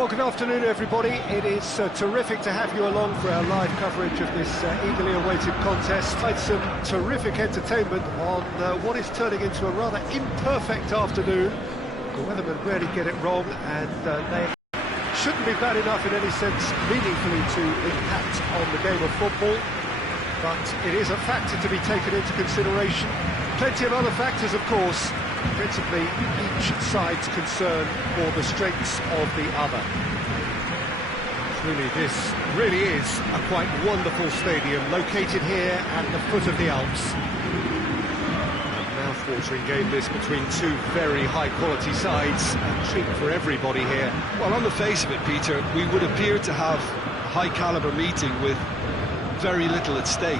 Well, good afternoon, everybody. It is terrific to have you along for our live coverage of this eagerly awaited contest. Had some terrific entertainment on what is turning into a rather imperfect afternoon. The weathermen rarely get it wrong, and they shouldn't be bad enough in any sense meaningfully to impact on the game of football. But it is a factor to be taken into consideration. Plenty of other factors, of course. Principally each side's concern for the strengths of the other. This really is a quite wonderful stadium, located here at the foot of the Alps. A mouth-watering game this between two very high-quality sides, a treat for everybody here. Well, on the face of it, Peter, we would appear to have a high-caliber meeting with very little at stake.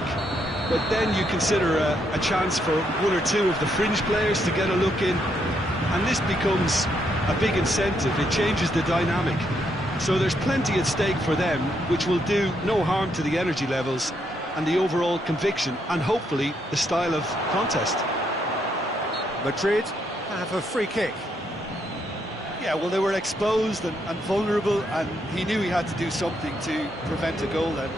But then you consider a chance for one or two of the fringe players to get a look in, and this becomes a big incentive. It changes the dynamic. So there's plenty at stake for them, which will do no harm to the energy levels and the overall conviction, and hopefully the style of contest. Madrid have a free kick. Yeah, well, they were exposed and vulnerable, and he knew he had to do something to prevent a goal then.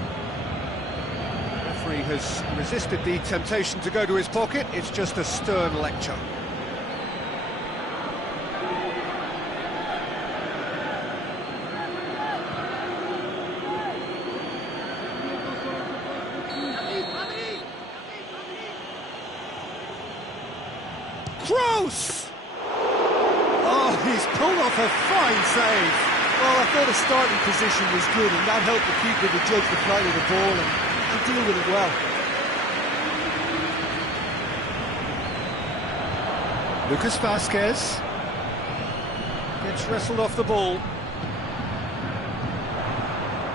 The referee has resisted the temptation to go to his pocket. It's just a stern lecture. Kroos! Oh, he's pulled off a fine save. Well, I thought his starting position was good, and that helped the keeper to judge the flight of the ball and deal with it well. Lucas Vázquez gets wrestled off the ball.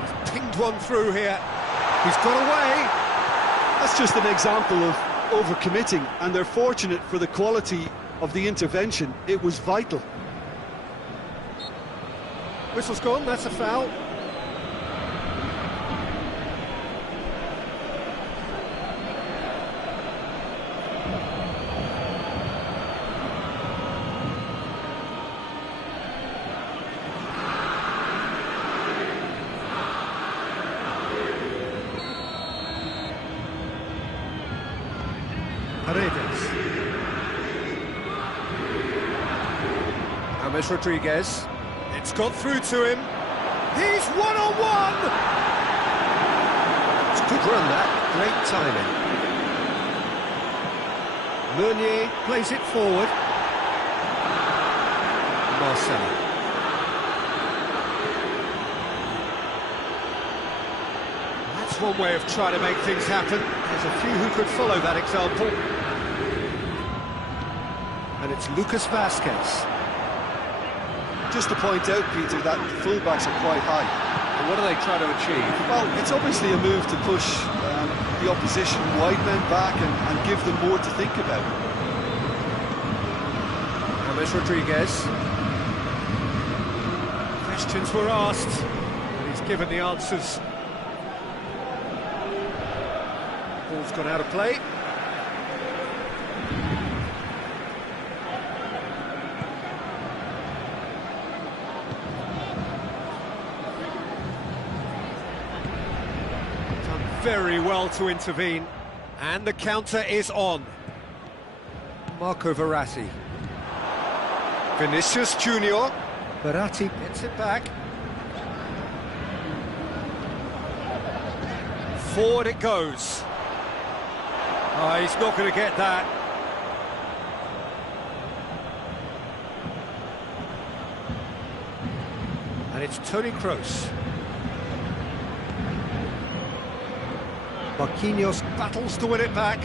He's pinged one through here. He's got away. That's just an example of overcommitting, and they're fortunate for the quality of the intervention. It was vital. Whistle's gone, that's a foul. James Rodriguez. It's got through to him. He's one-on-one! It's a good run, that. Great timing. Meunier plays it forward. Marcelo. That's one way of trying to make things happen. There's a few who could follow that example. And it's Lucas Vázquez. Just to point out, Peter, that the fullbacks are quite high. And what are they trying to achieve? Well, it's obviously a move to push the opposition wide men back and give them more to think about. James Rodriguez. Questions were asked, and he's given the answers. Ball's gone out of play. Very well to intervene, and the counter is on. Marco Verratti. Vinicius Junior. Verratti gets it back. Forward it goes. Oh, he's not going to get that. And it's Toni Kroos. Marquinhos battles to win it back.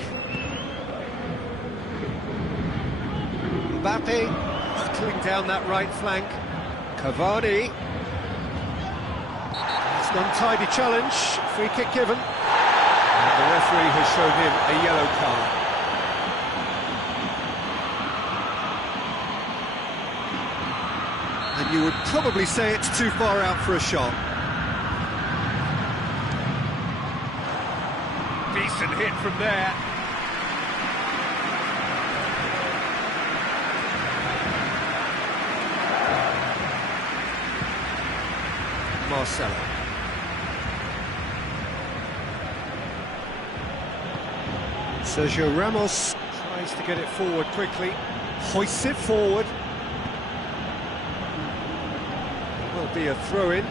Mbappe hurtling down that right flank. Cavani. It's an untidy challenge. Free kick given. And the referee has shown him a yellow card. And you would probably say it's too far out for a shot. Decent hit from there. Marcelo. Sergio Ramos tries to get it forward quickly, hoists it forward. It will be a throw-in.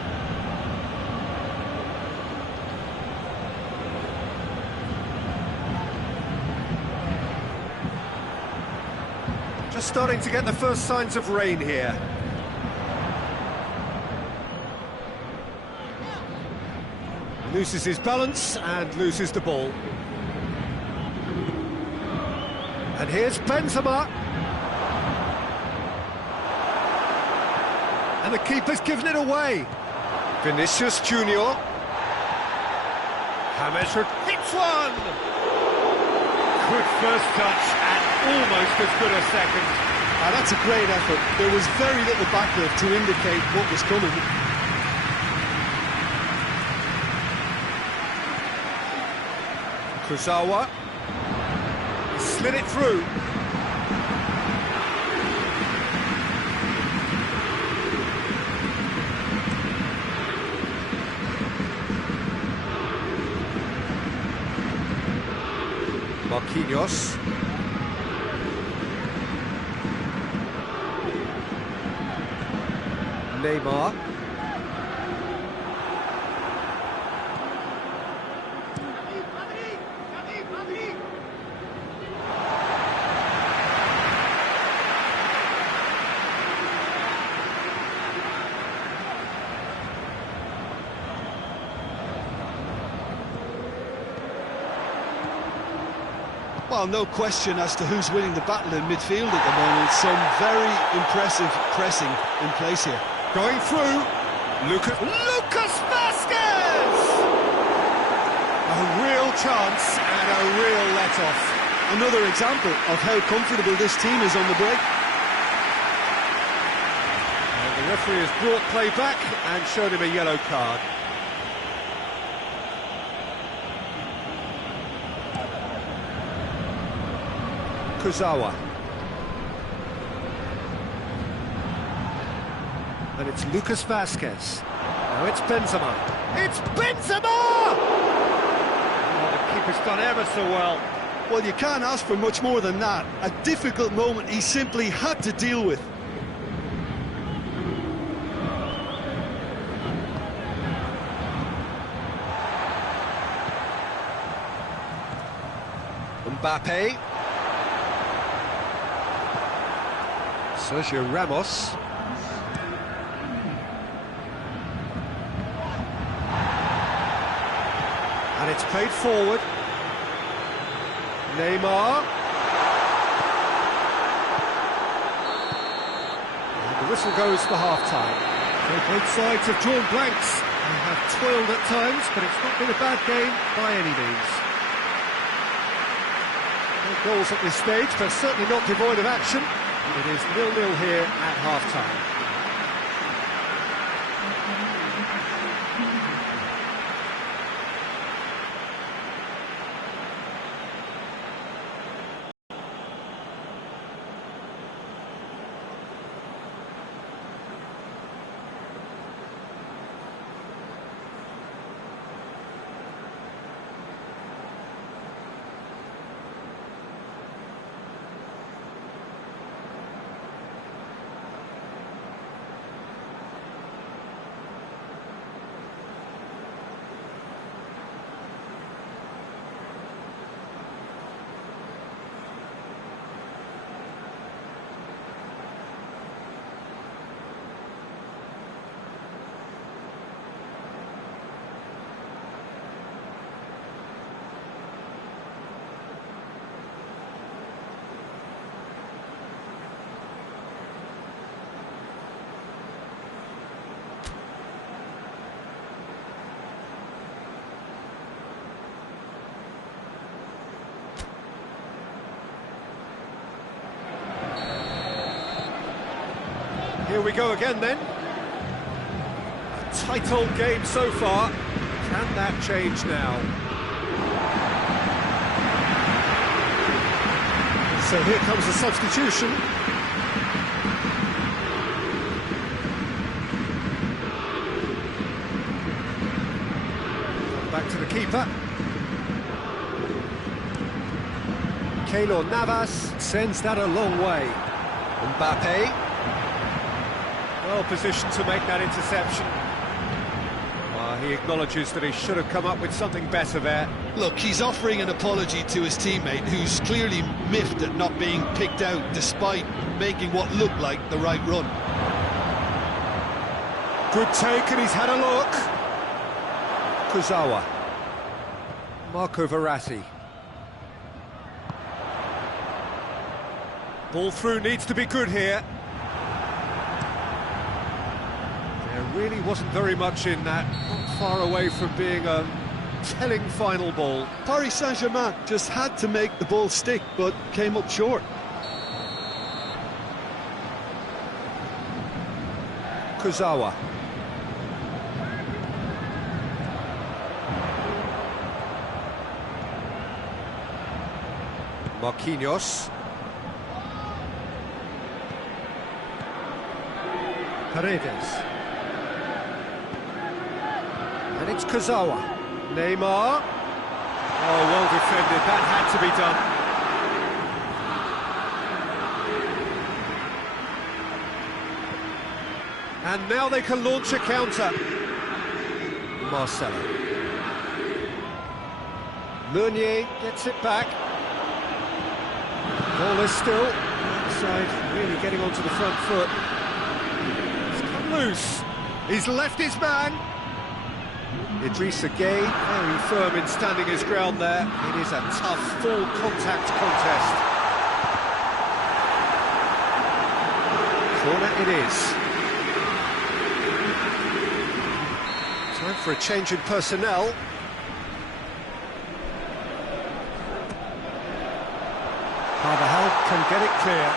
Just starting to get the first signs of rain here. Loses his balance and loses the ball. And here's Benzema. And the keeper's given it away. Vinicius Junior. James hits one. Good first touch and almost as good a second. That's a great effort. There was very little backlift to indicate what was coming. Kurzawa. He slid it through. Marquinhos. Neymar. Well, no question as to who's winning the battle in midfield at the moment. Some very impressive pressing in place here. Going through. Lucas Vazquez! A real chance and a real let-off. Another example of how comfortable this team is on the break. And the referee has brought play back and showed him a yellow card. Kurzawa. And it's Lucas Vazquez. Now it's Benzema. It's Benzema! Oh, the keeper's done ever so well. Well, you can't ask for much more than that. A difficult moment he simply had to deal with. Mbappe. Sergio Ramos. And it's played forward. Neymar. And the whistle goes for half-time. So both sides have drawn blanks and have toiled at times, but it's not been a bad game by any means. No goals at this stage, but certainly not devoid of action. It is 0-0 here at half-time. Here we go again then. A tight old game so far. Can that change now? So here comes the substitution. keeper. Keylor Navas sends that a long way. Mbappe. Well positioned to make that interception. He acknowledges that he should have come up with something better there. Look, he's offering an apology to his teammate, who's clearly miffed at not being picked out despite making what looked like the right run. Good take, and he's had a look. Kurzawa. Marco Verratti. Ball through needs to be good here. There really wasn't very much in that, not far away from being a telling final ball. Paris Saint-Germain just had to make the ball stick, but came up short. Kurzawa. Marquinhos. Paredes. And it's Kurzawa. Neymar. Oh, well defended, that had to be done. And now they can launch a counter. Marcelo. Meunier gets it back. Ball is still outside, really getting onto the front foot. It's come loose. He's left his man. Idrissa Gueye, very firm in standing his ground there. It is a tough, full contact contest. Corner it is. Time for a change in personnel. Carvajal can get it clear.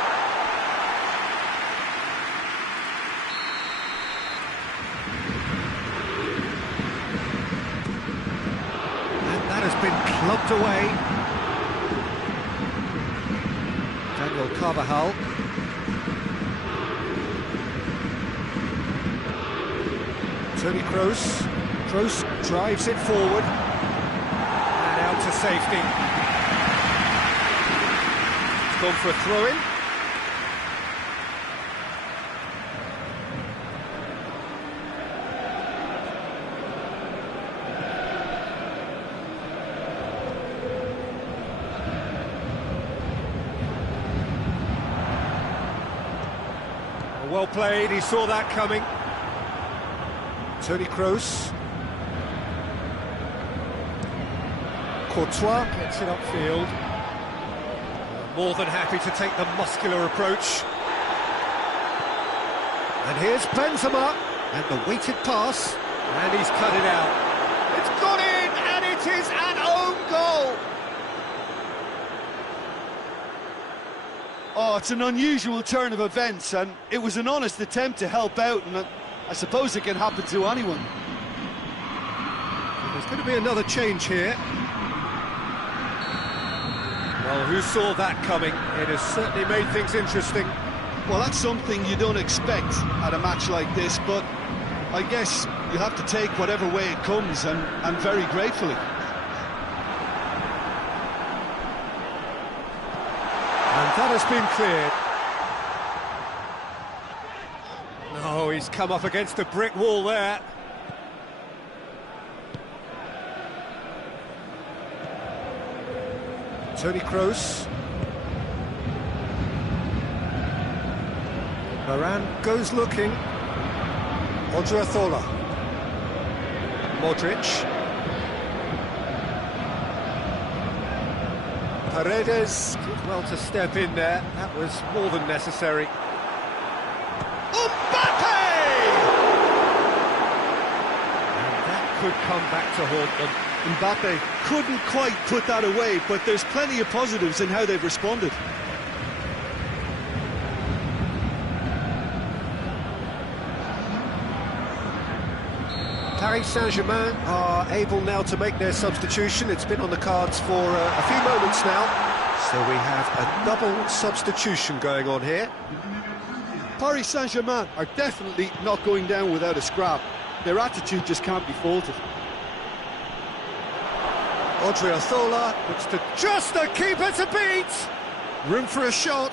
And that has been clubbed away. Daniel Carvajal. Toni Kroos. Kroos drives it forward. And out to safety. Gone for a throw-in. Well played, he saw that coming. Toni Kroos. Courtois gets it upfield. More than happy to take the muscular approach. And here's Benzema, and the weighted pass. And he's cut it out. It's gone in, and it is an own goal! Oh, it's an unusual turn of events, and it was an honest attempt to help out, and I suppose it can happen to anyone. There's going to be another change here. Well, who saw that coming? It has certainly made things interesting. Well, that's something you don't expect at a match like this, but I guess you have to take whatever way it comes, and very gratefully. And that has been cleared. Oh, he's come up against a brick wall there. Toni Kroos. Varane goes looking. Odriozola. Modric. Paredes did well to step in there. That was more than necessary. Mbappe! And that could come back to haunt them. Mbappe couldn't quite put that away, but there's plenty of positives in how they've responded. Paris Saint-Germain are able now to make their substitution. It's been on the cards for a few moments now. So we have a double substitution going on here. Paris Saint-Germain are definitely not going down without a scrap. Their attitude just can't be faulted. Odriozola looks to just the keeper to beat. Room for a shot.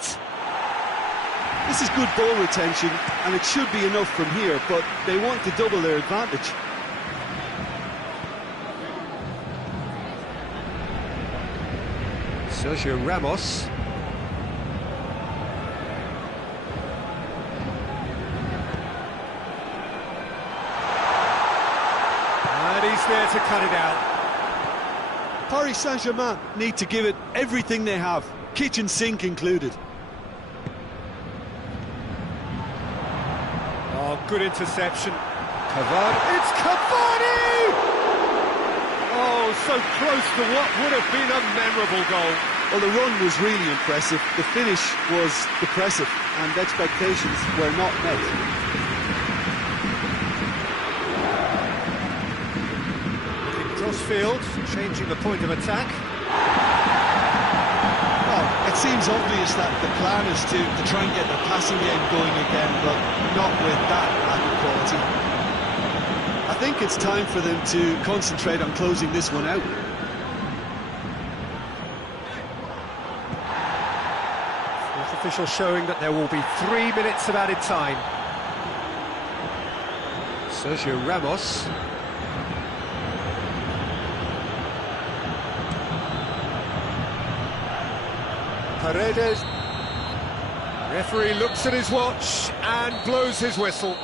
This is good ball retention, and it should be enough from here, but they want to double their advantage. Sergio Ramos. And he's there to cut it out. Paris Saint-Germain need to give it everything they have, kitchen sink included. Oh, good interception. Cavani. It's Cavani! Oh, so close to what would have been a memorable goal. Well, the run was really impressive. The finish was depressive, and expectations were not met. Crossfield, changing the point of attack. Well, it seems obvious that the plan is to try and get the passing game going again, but not with that lack of quality. I think it's time for them to concentrate on closing this one out. Fourth official showing that there will be 3 minutes of added time. Sergio Ramos. Paredes. Referee looks at his watch and blows his whistle.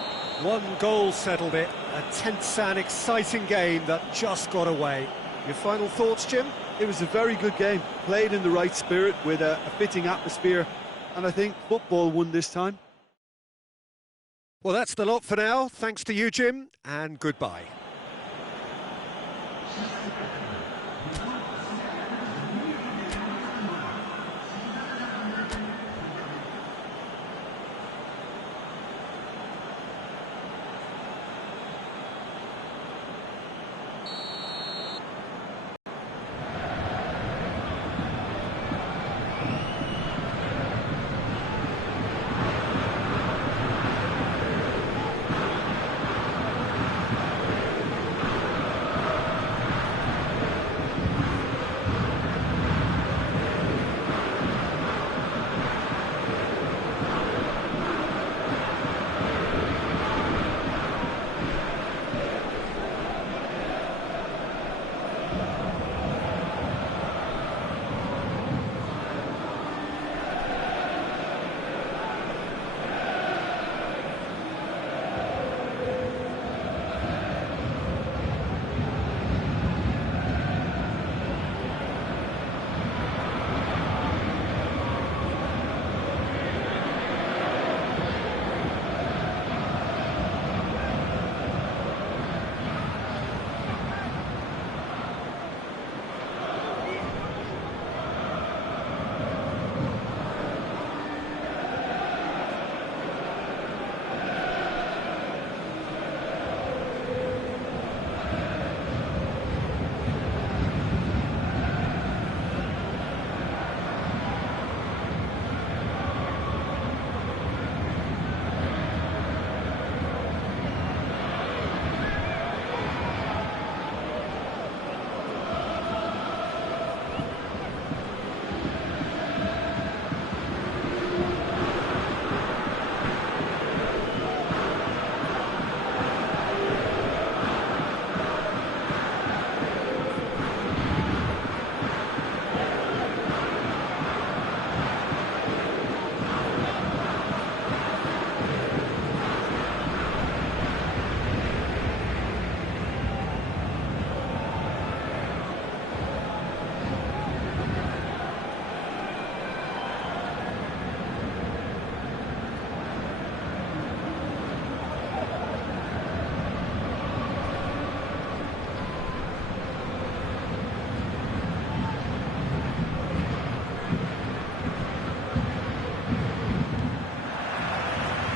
One goal settled it. A tense and exciting game that just got away. Your final thoughts, Jim? It was a very good game, played in the right spirit with a fitting atmosphere, and I think football won this time. Well, that's the lot for now. Thanks to you, Jim, and goodbye.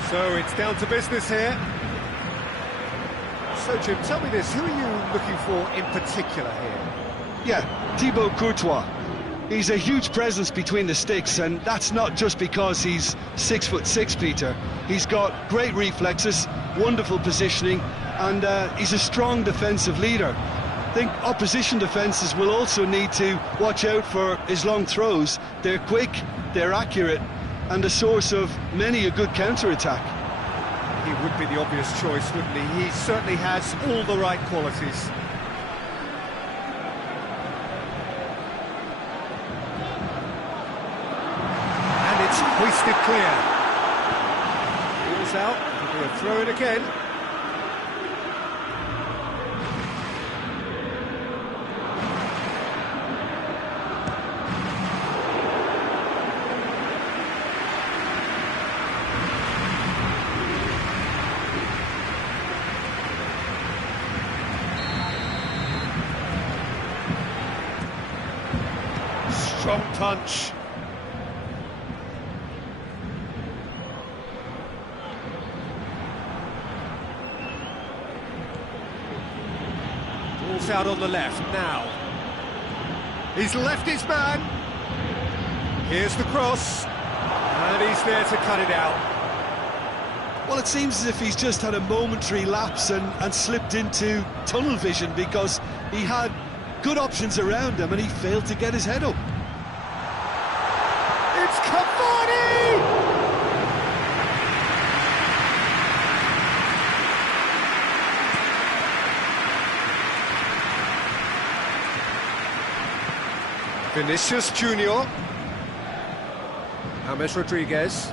So it's down to business here. So Jim, tell me this, who are you looking for in particular here? Yeah, Thibaut Courtois. He's a huge presence between the sticks, and that's not just because he's 6'6", Peter. He's got great reflexes, wonderful positioning, and he's a strong defensive leader. I think opposition defences will also need to watch out for his long throws. They're quick, they're accurate, and a source of many a good counter-attack. He would be the obvious choice, wouldn't he? He certainly has all the right qualities. And it's hoisted clear. Ball's out, it'll be a throw-in again. Strong punch. Ball's out on the left now. He's left his man. Here's the cross. And he's there to cut it out. Well, it seems as if he's just had a momentary lapse and slipped into tunnel vision, because he had good options around him and he failed to get his head up. It's Cavani! Vinicius Junior. James Rodriguez.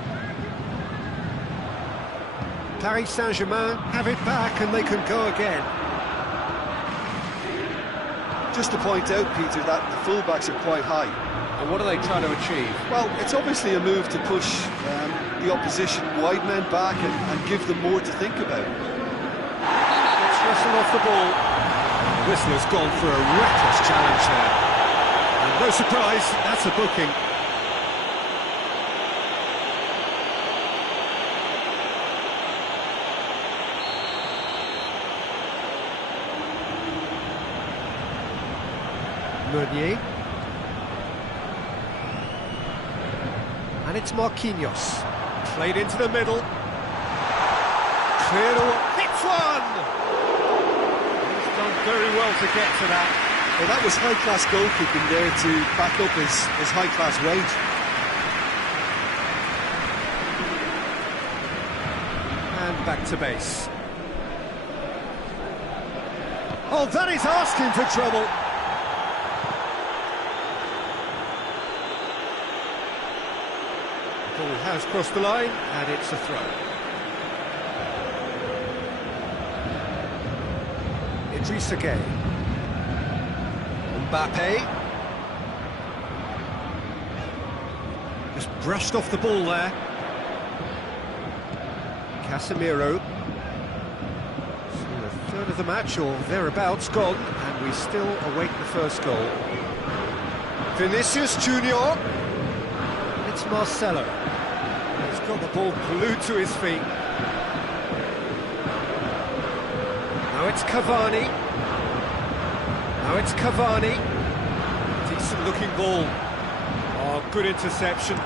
Paris Saint-Germain have it back and they can go again. Just to point out, Peter, that the fullbacks are quite high. And what are they trying to achieve? Well, it's obviously a move to push the opposition wide men back and give them more to think about. Let's wrestle off the ball. The whistler's gone for a reckless challenge there. And no surprise, that's a booking. Meunier. And it's Marquinhos. Played into the middle. Cleared away. Hits one! He's done very well to get to that. Well, that was high-class goalkeeping there to back up his high-class range. And back to base. Oh, that is asking for trouble. Ball has crossed the line, and it's a throw. Idrissa Gueye. Mbappe. Just brushed off the ball there. Casemiro. So a third of the match, or thereabouts, gone, and we still await the first goal. Vinicius Junior. It's Marcelo. He's got the ball glued to his feet. Now it's Cavani. Now it's Cavani. Decent looking ball. Oh, good interception.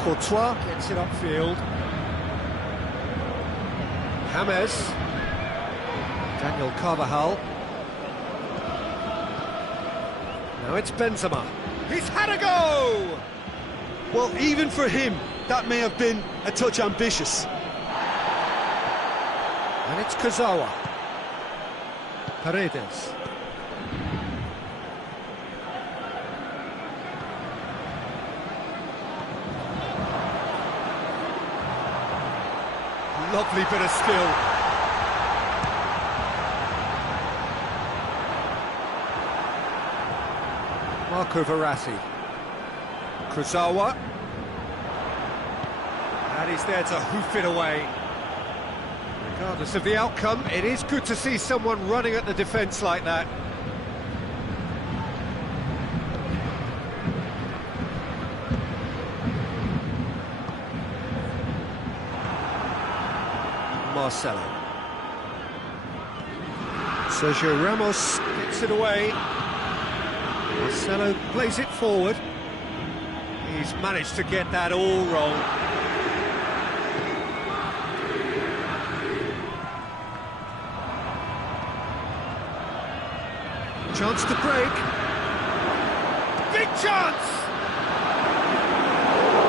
Courtois gets it upfield. James. Daniel Carvajal. Now it's Benzema. He's had a go! Well, even for him, that may have been a touch ambitious. And it's Kurzawa. Paredes. Lovely bit of skill. Marco Verratti. Kurzawa. And he's there to hoof it away. Regardless of the outcome, it is good to see someone running at the defence like that. Marcelo. Sergio Ramos gets it away. Marcelo plays it forward. He's managed to get that all wrong. Chance to break. Big chance!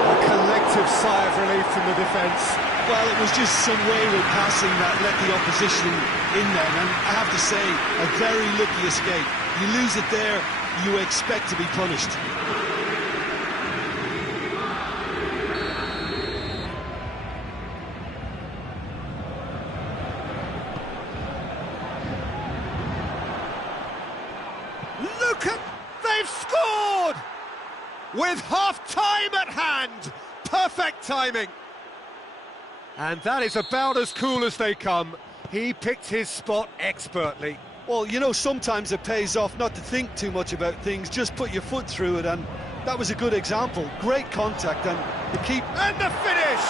A collective sigh of relief from the defence. Well, it was just some wayward passing that let the opposition in then, and I have to say, a very lucky escape. You lose it there, you expect to be punished. Look at... they've scored! With half-time at hand! Perfect timing! And that is about as cool as they come. He picked his spot expertly. Well, you know, sometimes it pays off not to think too much about things, just put your foot through it, and that was a good example. Great contact, and the keep... And the finish!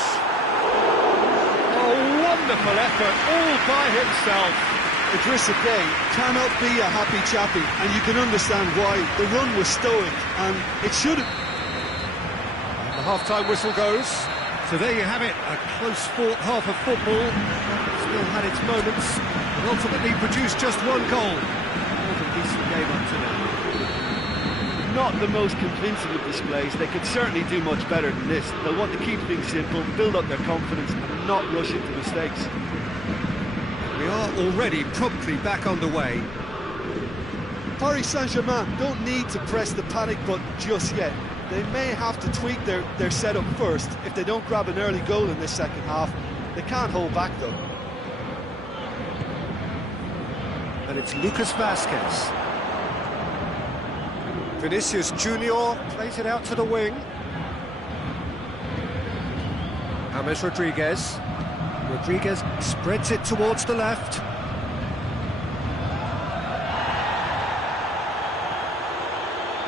Oh, wonderful effort, all by himself. Idrissa Gueye cannot be a happy chappy, and you can understand why. The run was stoic, and it should have... And the half-time whistle goes. So there you have it, a close-fought half of football. Still had its moments, and ultimately produced just one goal. What a decent game up to now. Not the most convincing of displays. They could certainly do much better than this. They'll want to keep things simple, build up their confidence, and not rush into mistakes. We are already promptly back underway. Paris Saint-Germain don't need to press the panic button just yet. They may have to tweak their setup first. If they don't grab an early goal in this second half, they can't hold back though. And it's Lucas Vazquez. Vinicius Junior plays it out to the wing. James Rodriguez. Rodriguez spreads it towards the left.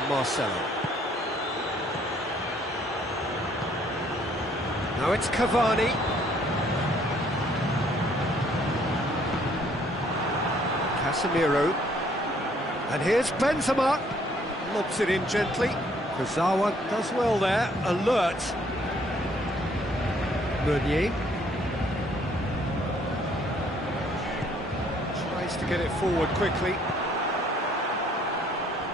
Marcelo. Now it's Cavani. Casemiro. And here's Benzema. Lobs it in gently. Kurzawa does well there. Alert. Meunier. Tries to get it forward quickly.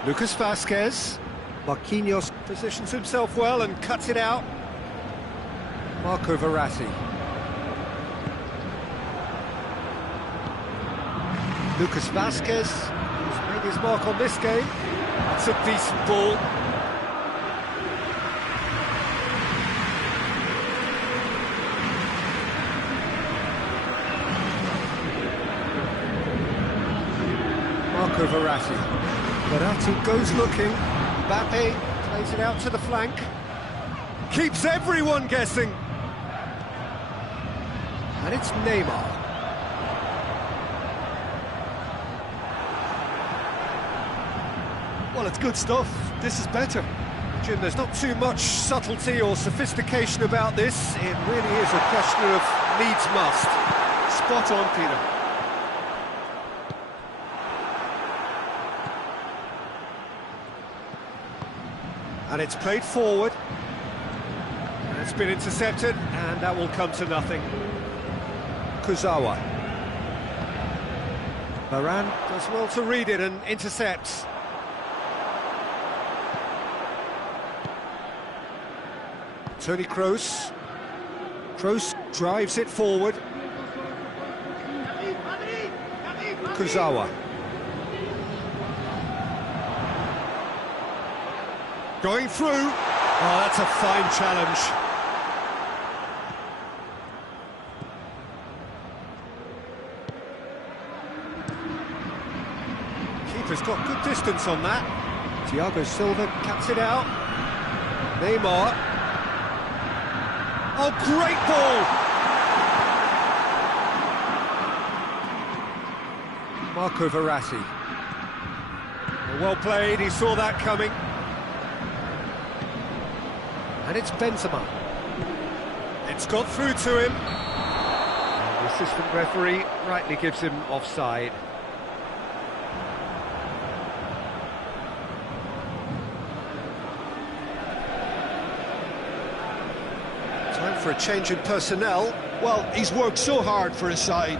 Lucas Vazquez. Marquinhos positions himself well and cuts it out. Marco Verratti. Lucas Vazquez, who's made his mark on this game. That's a decent ball. Marco Verratti. Verratti goes looking. Mbappe plays it out to the flank. Keeps everyone guessing. And it's Neymar. Well, it's good stuff. This is better. Jim, there's not too much subtlety or sophistication about this. It really is a question of needs must. Spot on, Peter. And it's played forward. And it's been intercepted, and that will come to nothing. Kurzawa. Varane does well to read it and intercepts. Toni Kroos. Kroos drives it forward. Kurzawa. Going through. Oh, that's a fine challenge. Keeper's got good distance on that. Thiago Silva cuts it out. Neymar. Oh, great ball! Marco Verratti. Well played, he saw that coming. And it's Benzema. It's got through to him. And the assistant referee rightly gives him offside. Time for a change in personnel. Well, he's worked so hard for his side,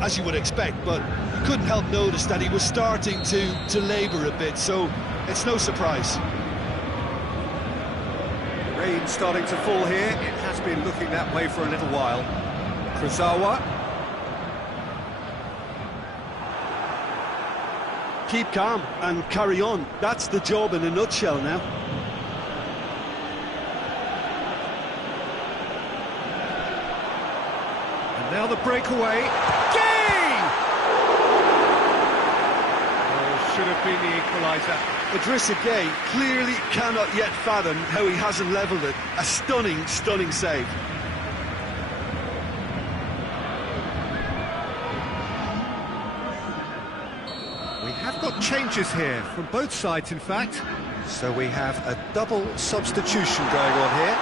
as you would expect, but you couldn't help notice that he was starting to labour a bit, so it's no surprise. Rain starting to fall here. It has been looking that way for a little while. Kurzawa. Keep calm and carry on. That's the job in a nutshell now. And now the breakaway. Gay! Oh, should have been the equaliser. Idrissa Gueye clearly cannot yet fathom how he hasn't levelled it. A stunning, stunning save. We have got changes here from both sides, in fact. So we have a double substitution going on here.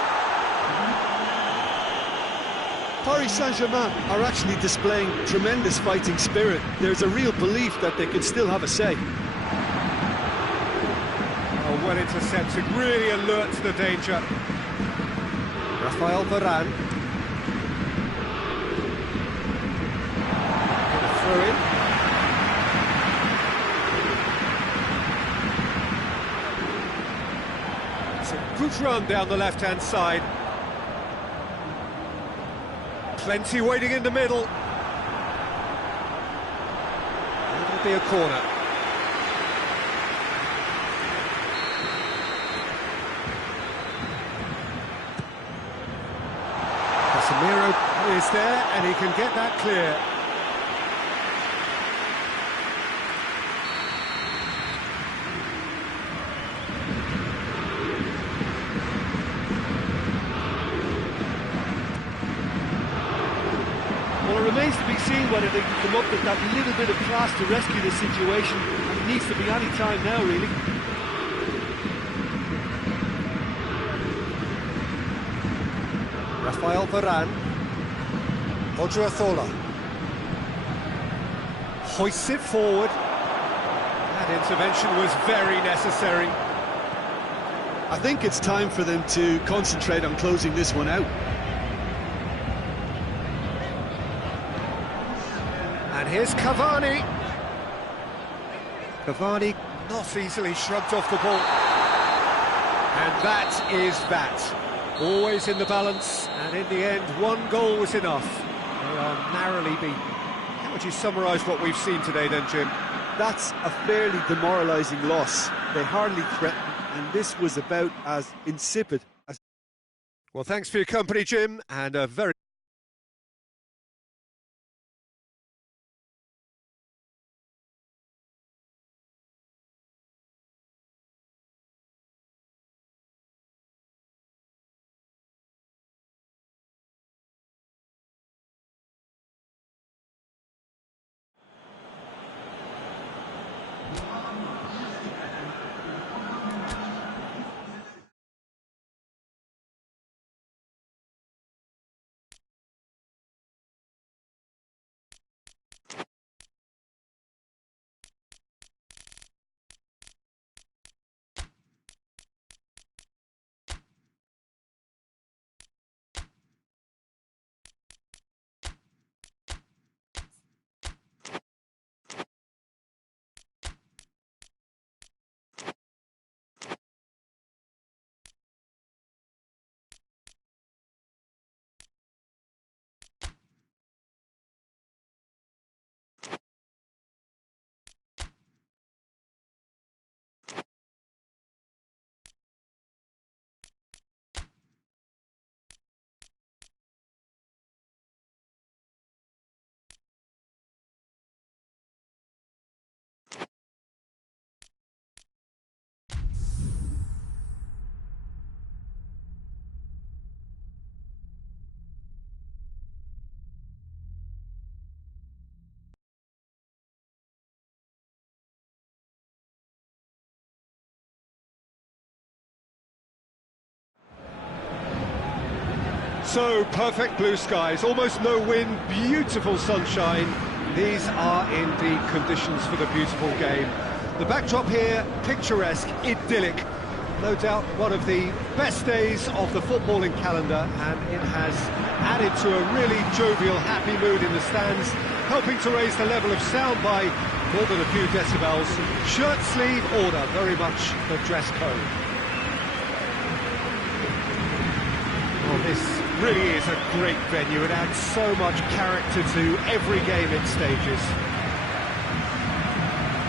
Paris Saint-Germain are actually displaying tremendous fighting spirit. There's a real belief that they can still have a say. Oh, well intercepted, really alert to the danger. Rafael Varane. Throw in. It's a good run down the left-hand side. Plenty waiting in the middle. It'll be a corner. Casemiro is there, and he can get that clear. Well, it remains to be seen whether they can come up with that little bit of class to rescue the situation. And it needs to be any time now, really. Rafael Varane. Odriozola. Hoists it forward. That intervention was very necessary. I think it's time for them to concentrate on closing this one out. And here's Cavani. Cavani not easily shrugged off the ball. And that is that. Always in the balance, and in the end, one goal was enough. They are narrowly beaten. How would you summarise what we've seen today then, Jim? That's a fairly demoralising loss. They hardly threatened, and this was about as insipid as... Well, thanks for your company, Jim, and a very... So, perfect blue skies, almost no wind, beautiful sunshine. These are indeed conditions for the beautiful game. The backdrop here, picturesque, idyllic. No doubt one of the best days of the footballing calendar, and it has added to a really jovial, happy mood in the stands. helping to raise the level of sound by more than a few decibels. Shirt sleeve order, very much the dress code. Well, this really is a great venue. It adds so much character to every game it stages.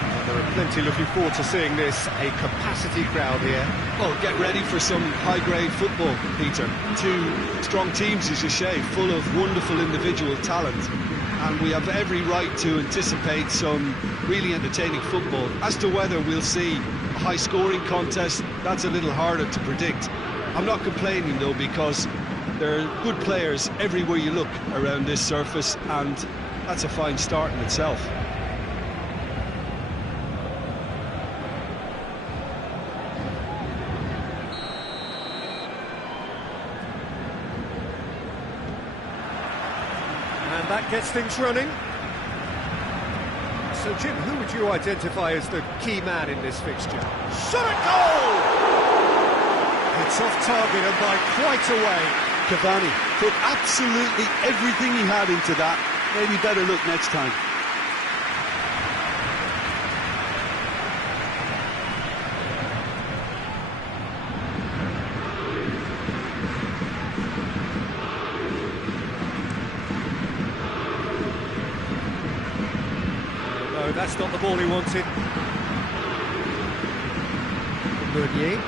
And there are plenty looking forward to seeing this, a capacity crowd here. Well, get ready for some high-grade football, Peter. Two strong teams, as you say, full of wonderful individual talent. And we have every right to anticipate some really entertaining football. As to whether we'll see a high-scoring contest, that's a little harder to predict. I'm not complaining, though, because there are good players everywhere you look around this surface, and that's a fine start in itself. And that gets things running. So, Jim, who would you identify as the key man in this fixture? Shot at goal! It's off target and by quite a way. Cavani put absolutely everything he had into that. Maybe better look next time. No, that's not the ball he wanted. Meunier.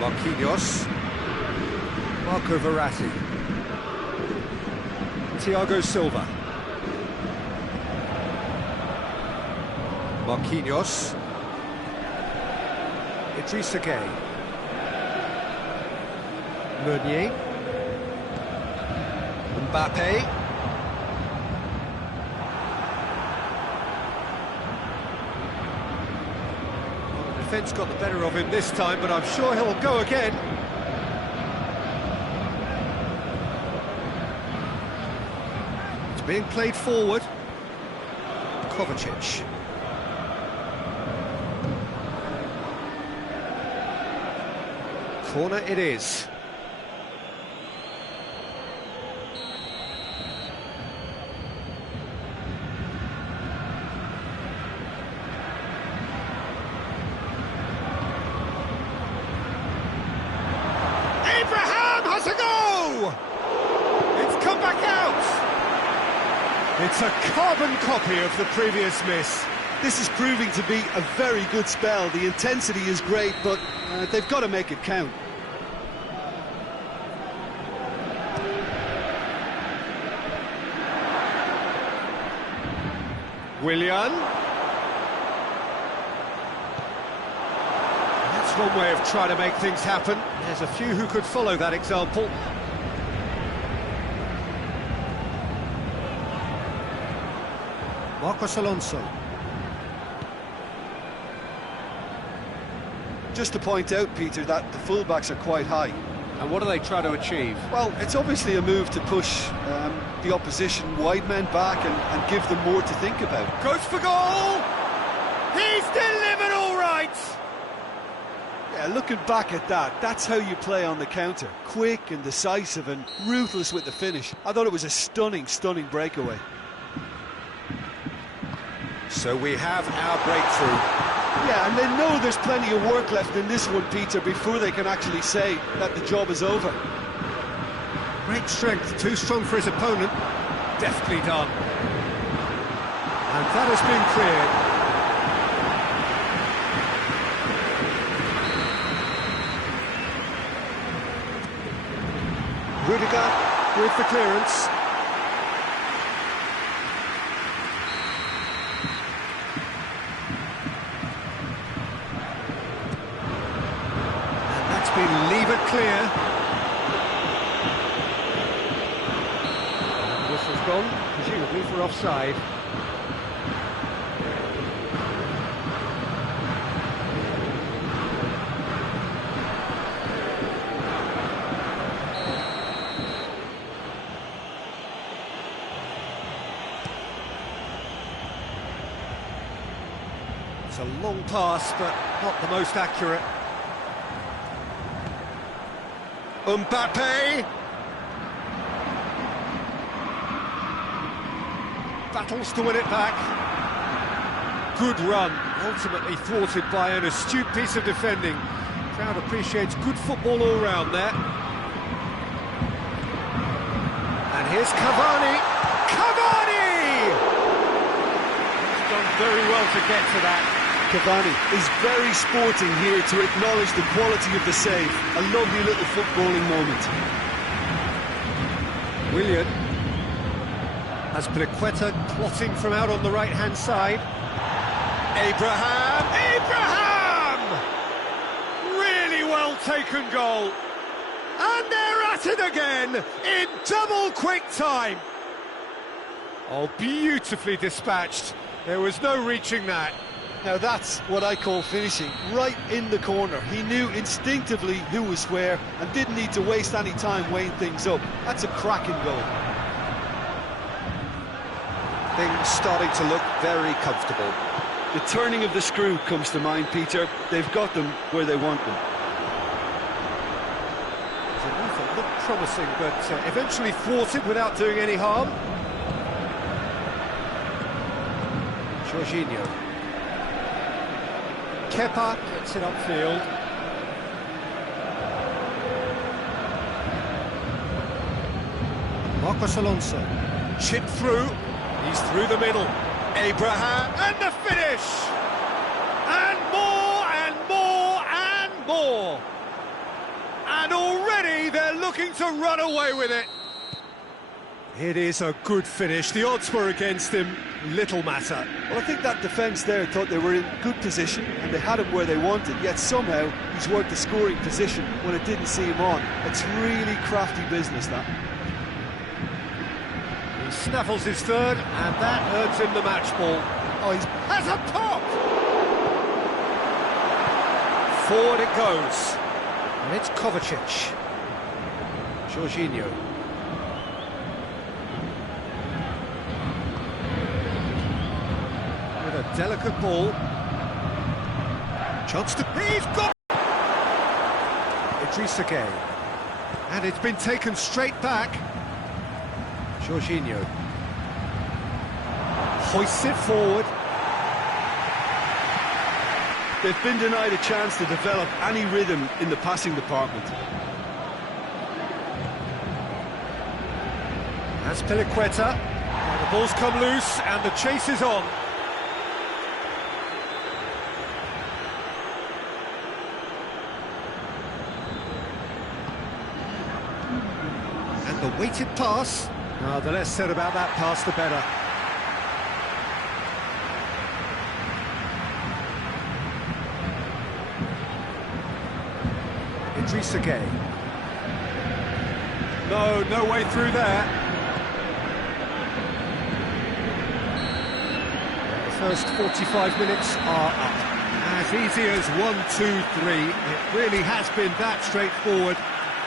Marquinhos. Marco Verratti. Thiago Silva. Marquinhos. Idrissa Gueye. Meunier. Mbappe. The defence got the better of him this time, but I'm sure he'll go again. It's being played forward. Kovacic. Corner it is. It's come back out! It's a carbon copy of the previous miss. This is proving to be a very good spell. The intensity is great, but they've got to make it count. Willian. That's one way of trying to make things happen. There's a few who could follow that example. Marcos Alonso. Just to point out, Peter, that the fullbacks are quite high. And what do they try to achieve? Well, it's obviously a move to push the opposition wide men back and give them more to think about. Goes for goal! He's delivered all right! Yeah, looking back at that, that's how you play on the counter. Quick and decisive and ruthless with the finish. I thought it was a stunning, stunning breakaway. So we have our breakthrough. Yeah, and they know there's plenty of work left in this one, Peter, before they can actually say that the job is over. Great strength, too strong for his opponent. Deftly done. And that has been cleared. Rudiger with the clearance. Been levered clear. And the whistle's gone, presumably for offside. It's a long pass, but not the most accurate. Mbappe! battles to win it back. Good run, ultimately thwarted by an astute piece of defending. Crowd appreciates good football all round there. And here's Cavani. Cavani! He's done very well to get to that. Cavani is very sporting here to acknowledge the quality of the save. A lovely little footballing moment. Willian has Pliqueta plotting from out on the right-hand side. Abraham! Really well taken goal. And they're at it again in double quick time. Oh, beautifully dispatched. There was no reaching that. Now that's what I call finishing, right in the corner. He knew instinctively who was where and didn't need to waste any time weighing things up. That's a cracking goal. Things starting to look very comfortable. The turning of the screw comes to mind, Peter. They've got them where they want them. It looked promising, but eventually thwarted without doing any harm. Jorginho. Kepa gets it upfield. Marcos Alonso. Chip through. He's through the middle. Abraham, and the finish! And more, and more, and more! And already they're looking to run away with it. It is a good finish. The odds were against him. Little matter. Well, I think that defence there thought they were in good position and they had him where they wanted, yet somehow he's worked the scoring position when it didn't see him on. It's really crafty business, that. He snaffles his third, and that earns him the match ball. Oh, he has a pop! Forward it goes. And it's Kovacic. Jorginho. With a delicate ball. Chance to... He's got... Idrissa Gueye. And it's been taken straight back. Jorginho hoists it forward. They've been denied a chance to develop any rhythm in the passing department. That's Pliqueta. The ball's come loose and the chase is on. And the weighted pass. The less said about that pass, the better. Idrissa Gueye. No way through there. The first 45 minutes are up. As easy as 1, 2, 3. It really has been that straightforward.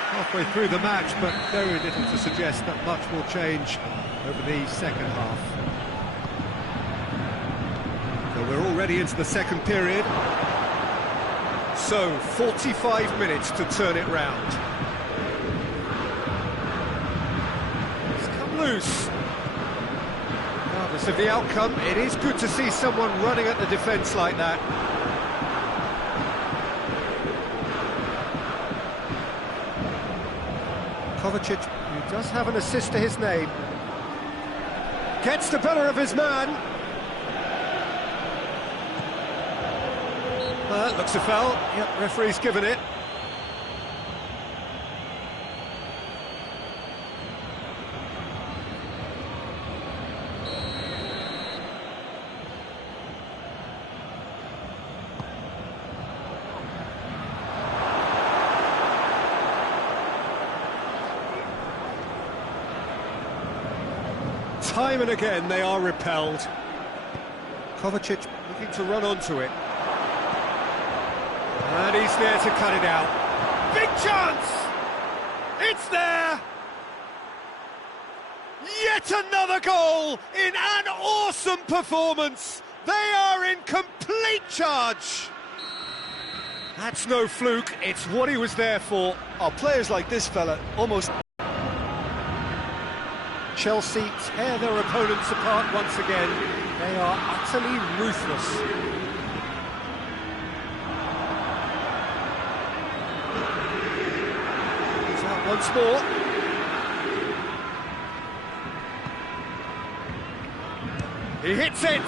Halfway through the match, but very little to suggest that much will change over the second half. So we're already into the second period. So 45 minutes to turn it round. It's come loose. Regardless of the outcome, it is good to see someone running at the defence like that. Kovacic, who does have an assist to his name, gets the better of his man. Looks a foul. Yep, referee's given it. Time and again they are repelled. Kovacic looking to run onto it. And he's there to cut it out. Big chance! It's there! Yet another goal in an awesome performance. They are in complete charge. That's no fluke, it's what he was there for. Oh, players like this fella almost... Chelsea tear their opponents apart once again. They are utterly ruthless. He's out once more. He hits it!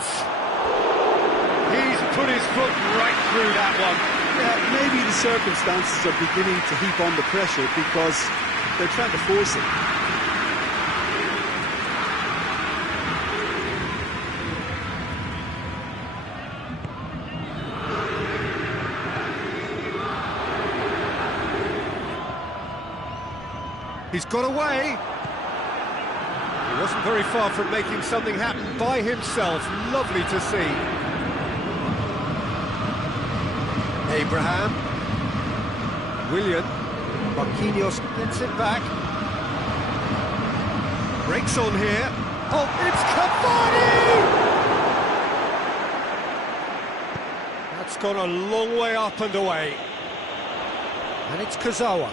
He's put his foot right through that one. Yeah, maybe the circumstances are beginning to heap on the pressure because they're trying to force it. He's got away. He wasn't very far from making something happen by himself. Lovely to see. Abraham. Willian. Marquinhos gets it back. Breaks on here. Oh, it's Cavani! That's gone a long way up and away. And it's Kazawa.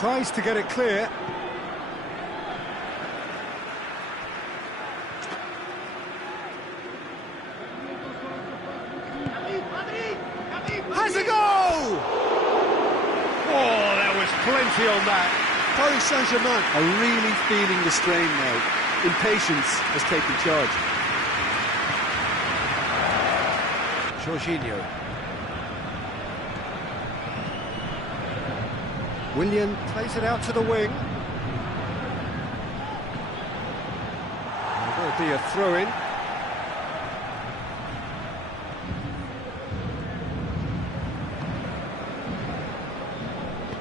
Tries to get it clear. Has a go! Oh, there was plenty on that. Paris Saint-Germain are really feeling the strain now. Impatience has taken charge. Jorginho. Willian plays it out to the wing. There'll be a throw-in.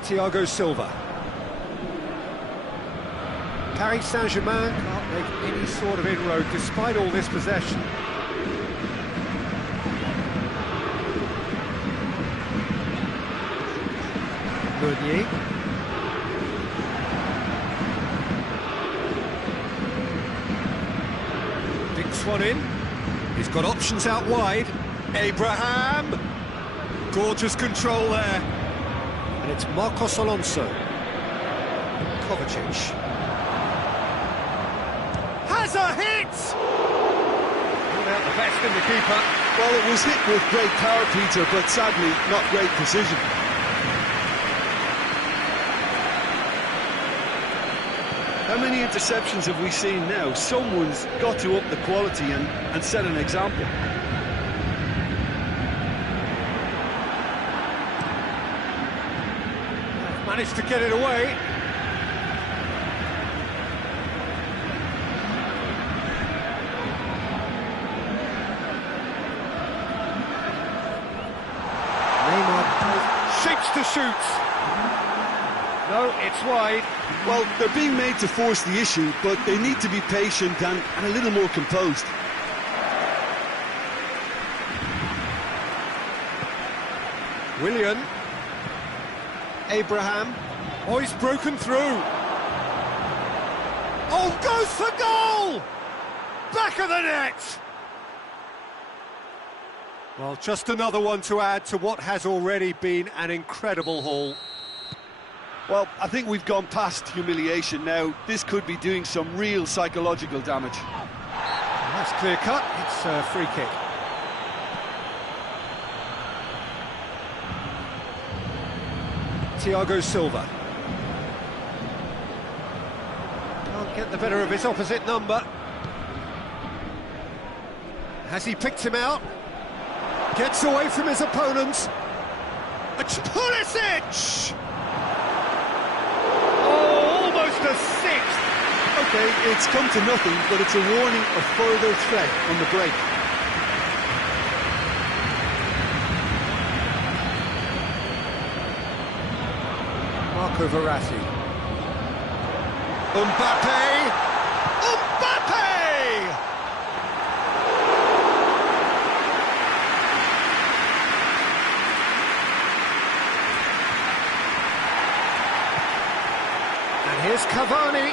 Thiago Silva. Paris Saint-Germain can't make any sort of inroad despite all this possession. Meunier. Dinks one in. He's got options out wide. Abraham! Gorgeous control there. And it's Marcos Alonso. Kovacic. Has a hit! Pulled out the best in the keeper. Well, it was hit with great power, Peter, but sadly not great precision. How many interceptions have we seen now? Someone's got to up the quality and set an example. Managed to get it away. Neymar shapes to shoot. No, it's wide. Well, they're being made to force the issue, but they need to be patient and a little more composed. Willian. Abraham. Oh, he's broken through. Oh, goes for goal! Back of the net! Well, just another one to add to what has already been an incredible haul. Well, I think we've gone past humiliation now. This could be doing some real psychological damage. That's clear cut. It's a free kick. Thiago Silva. Can't get the better of his opposite number. Has he picked him out? Gets away from his opponent. Pulisic! The sixth. Okay, it's come to nothing, but it's a warning of further threat on the break. Marco Verratti. Mbappe! Mbappe! Here's Cavani.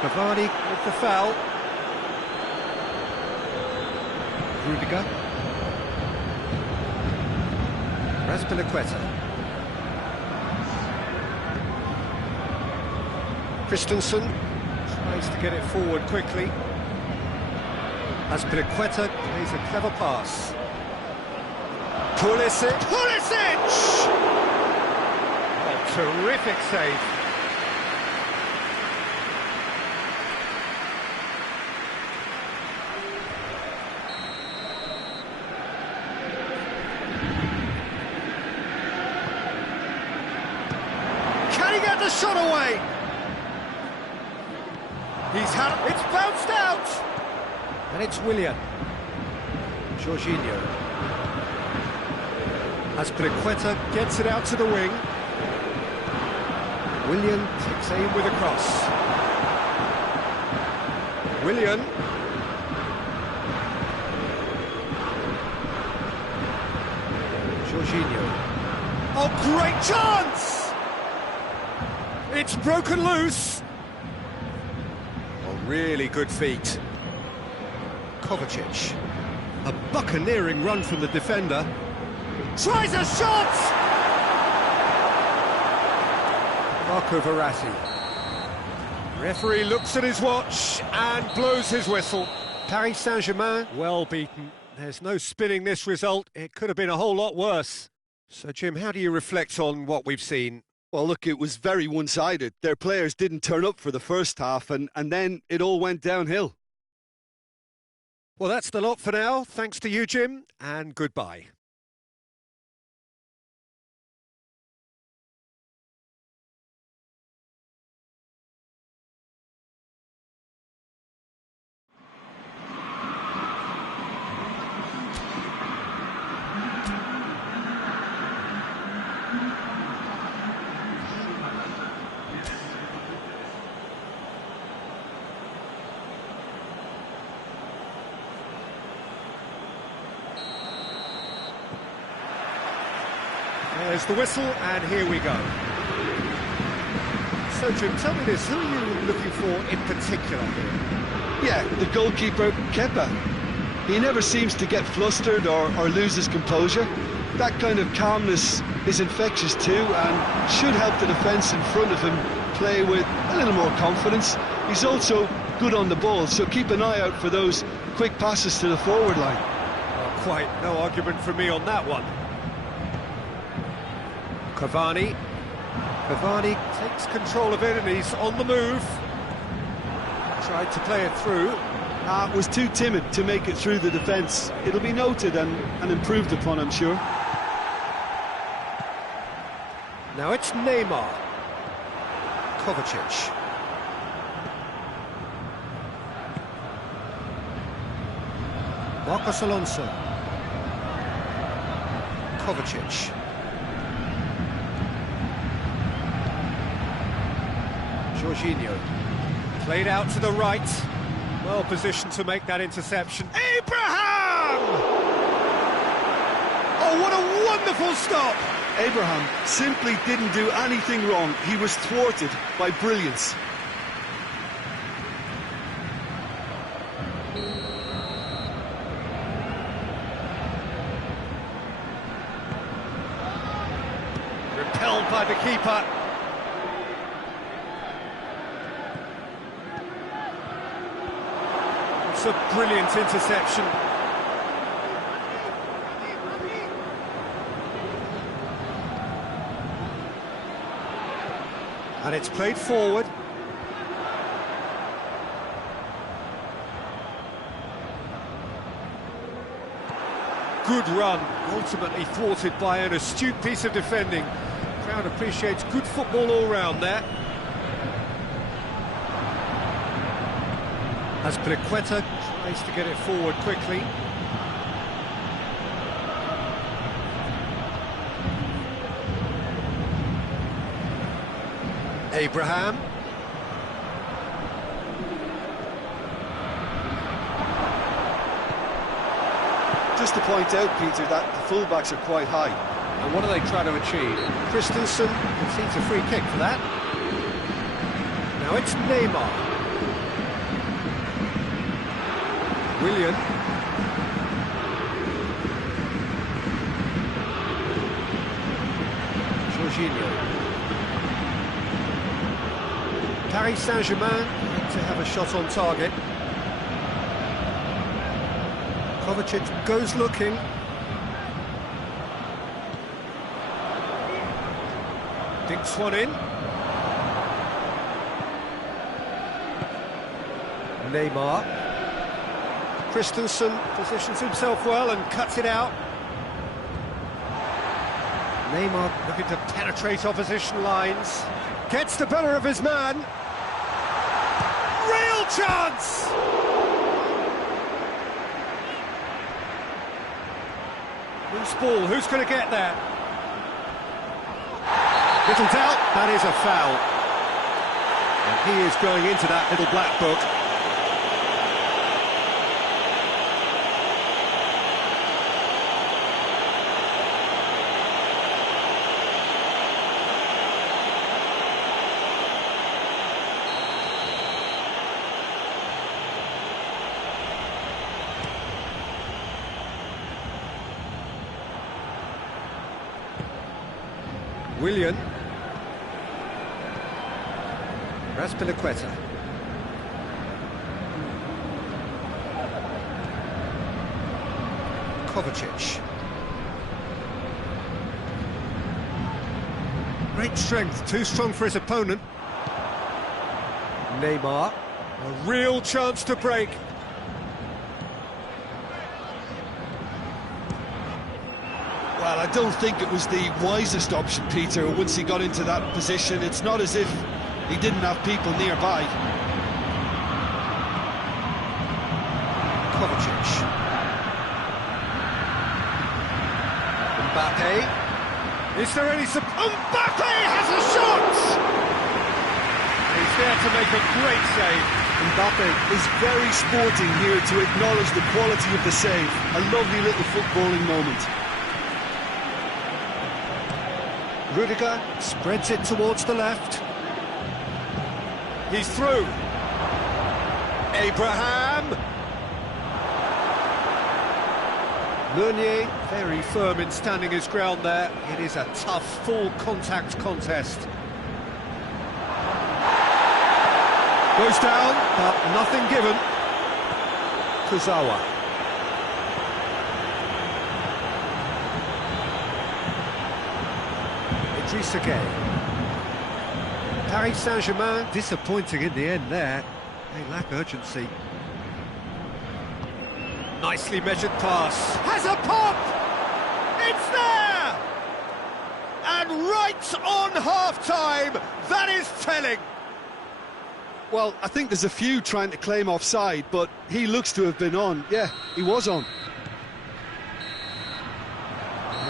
Cavani with the foul. Rudiger. Raspilicueta. Christensen tries to get it forward quickly. Azpilicueta plays a clever pass. Pulisic! Oh, terrific save. Can he get the shot away? It's bounced out! And it's Willian. Jorginho. Azpilicueta gets it out to the wing. Willian takes aim with a cross. Willian. Jorginho. Oh, great chance! It's broken loose. Oh, really good feet. Kovacic. A buccaneering run from the defender. Tries a shot! Marco Verratti. Referee looks at his watch and blows his whistle. Paris Saint-Germain, well beaten. There's no spinning this result. It could have been a whole lot worse. So, Jim, how do you reflect on what we've seen? Well, look, it was very one-sided. Their players didn't turn up for the first half, and then it all went downhill. Well, that's the lot for now. Thanks to you, Jim, and goodbye. There's the whistle, and here we go. So, Jim, tell me this, who are you looking for in particular here? Yeah, the goalkeeper, Kepa. He never seems to get flustered or lose his composure. That kind of calmness is infectious too, and should help the defence in front of him play with a little more confidence. He's also good on the ball, so keep an eye out for those quick passes to the forward line. Oh, quite no argument from me on that one. Cavani takes control of it and he's on the move. Tried to play it through. Was too timid to make it through the defence. It'll be noted and improved upon, I'm sure. Now it's Neymar. Kovacic. Marcos Alonso. Kovacic. Jorginho, played out to the right, well positioned to make that interception. Abraham! Oh, what a wonderful stop! Abraham simply didn't do anything wrong. He was thwarted by brilliance. Repelled by the keeper. It's a brilliant interception. And it's played forward. Good run, ultimately thwarted by an astute piece of defending. The crowd appreciates good football all round there. Azpilicueta tries to get it forward quickly. Abraham. Just to point out, Peter, that the fullbacks are quite high. And what are they trying to achieve? Christensen concedes a free kick for that. Now it's Neymar. Willian. Jorginho. Paris Saint-Germain to have a shot on target. Kovacic goes looking. Dinks one in. Neymar. Christensen positions himself well and cuts it out. Neymar looking to penetrate opposition lines. Gets the better of his man. Real chance! Loose ball, who's going to get there? Little doubt, that is a foul. And he is going into that little black book. Willian. Raspilicueta. Kovacic. Great strength, too strong for his opponent. Neymar. A real chance to break. Well, I don't think it was the wisest option, Peter, once he got into that position. It's not as if he didn't have people nearby. Kovacic. Mbappe. Is there any support? Mbappe has a shot! He's there to make a great save. Mbappe is very sporting here to acknowledge the quality of the save. A lovely little footballing moment. Rudiger spreads it towards the left. He's through. Abraham. Meunier, very firm in standing his ground there. It is a tough, full-contact contest. Goes down, but nothing given. Kurzawa. Idrissa Gueye. Paris Saint-Germain disappointing in the end there. They lack urgency. Nicely measured pass. Has a pop! It's there! And right on half-time, that is telling. Well, I think there's a few trying to claim offside, but he looks to have been on. Yeah, he was on.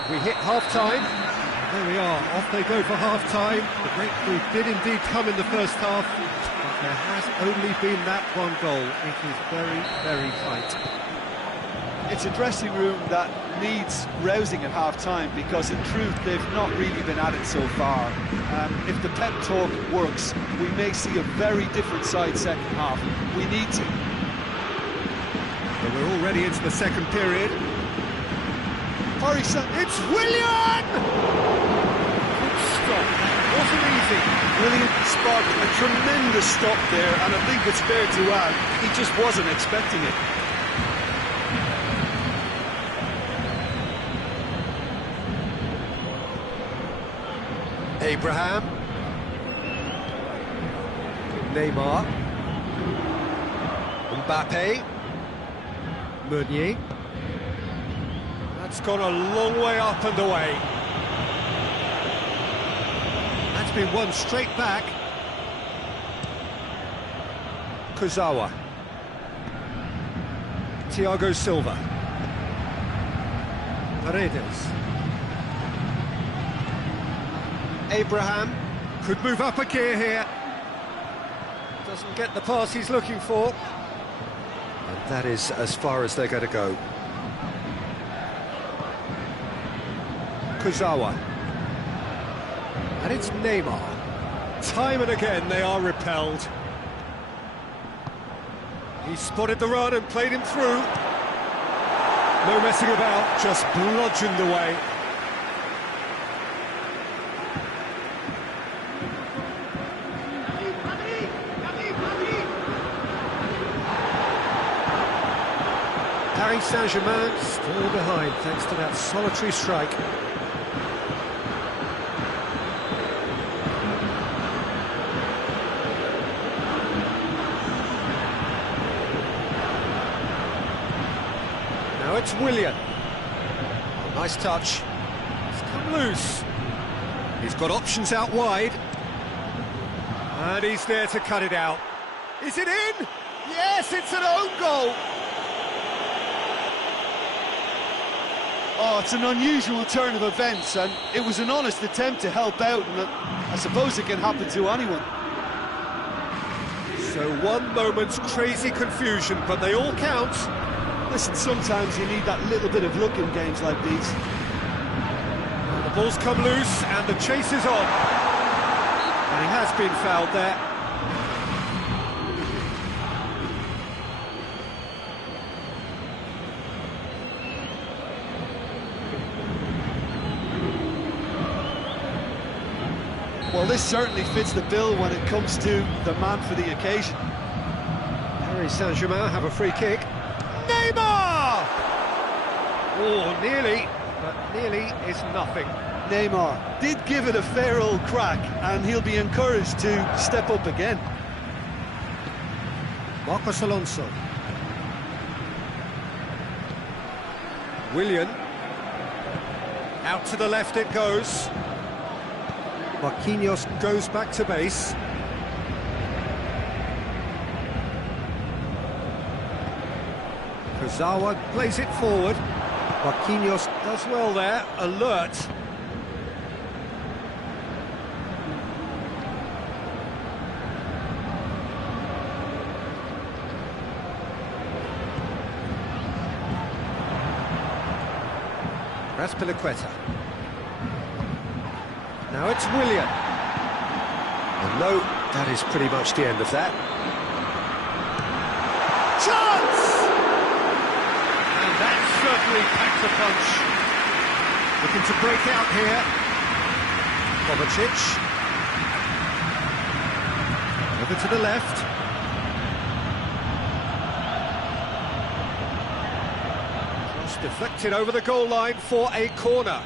We hit half-time. There we are, off they go for half-time. The breakthrough did indeed come in the first half, but there has only been that one goal. It is very, very tight. It's a dressing room that needs rousing at half-time, because in truth they've not really been at it so far. If the pep talk works, we may see a very different side second half. We need to. But we're already into the second period. It's Willian! Good stop, wasn't easy. Willian spotted a tremendous stop there, and I think it's fair to add, he just wasn't expecting it. Abraham. Neymar. Mbappe. Meunier. That's gone a long way up and away. That's been won straight back. Kurzawa. Thiago Silva. Paredes. Abraham could move up a gear here. Doesn't get the pass he's looking for. And that is as far as they're going to go. Kurzawa. And it's Neymar. Time and again they are repelled. He spotted the run and played him through. No messing about, just bludgeoned away. Paris Saint-Germain still behind thanks to that solitary strike. Now it's Willian. Oh, nice touch. It's come loose. He's got options out wide. And he's there to cut it out. Is it in? Yes, it's an own goal. Oh, it's an unusual turn of events, and it was an honest attempt to help out, and I suppose it can happen to anyone. So one moment's crazy confusion, but they all count. Listen, sometimes you need that little bit of luck in games like these. And the ball's come loose, and the chase is on. And he has been fouled there. Well, this certainly fits the bill when it comes to the man for the occasion. Paris Saint-Germain have a free kick. Neymar! Oh, nearly, but nearly is nothing. Neymar did give it a fair old crack, and he'll be encouraged to step up again. Marcos Alonso. Willian. Out to the left it goes. Marquinhos goes back to base. Kurzawa plays it forward. Marquinhos does well there, alert. Azpilicueta. Now it's Willian. And no, that is pretty much the end of that. Chance! And that certainly packs a punch. Looking to break out here. Kovacic. Over to the left. Cross deflected over the goal line for a corner.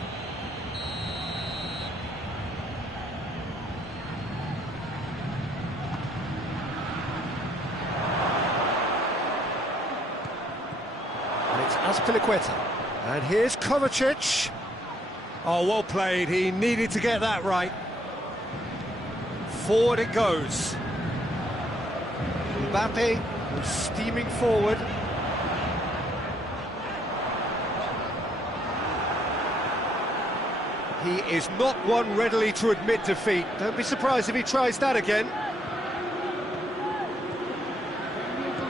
Azpilicueta. And here's Kovacic. Oh, well played. He needed to get that right. Forward it goes. Mbappe was steaming forward. He is not one readily to admit defeat. Don't be surprised if he tries that again.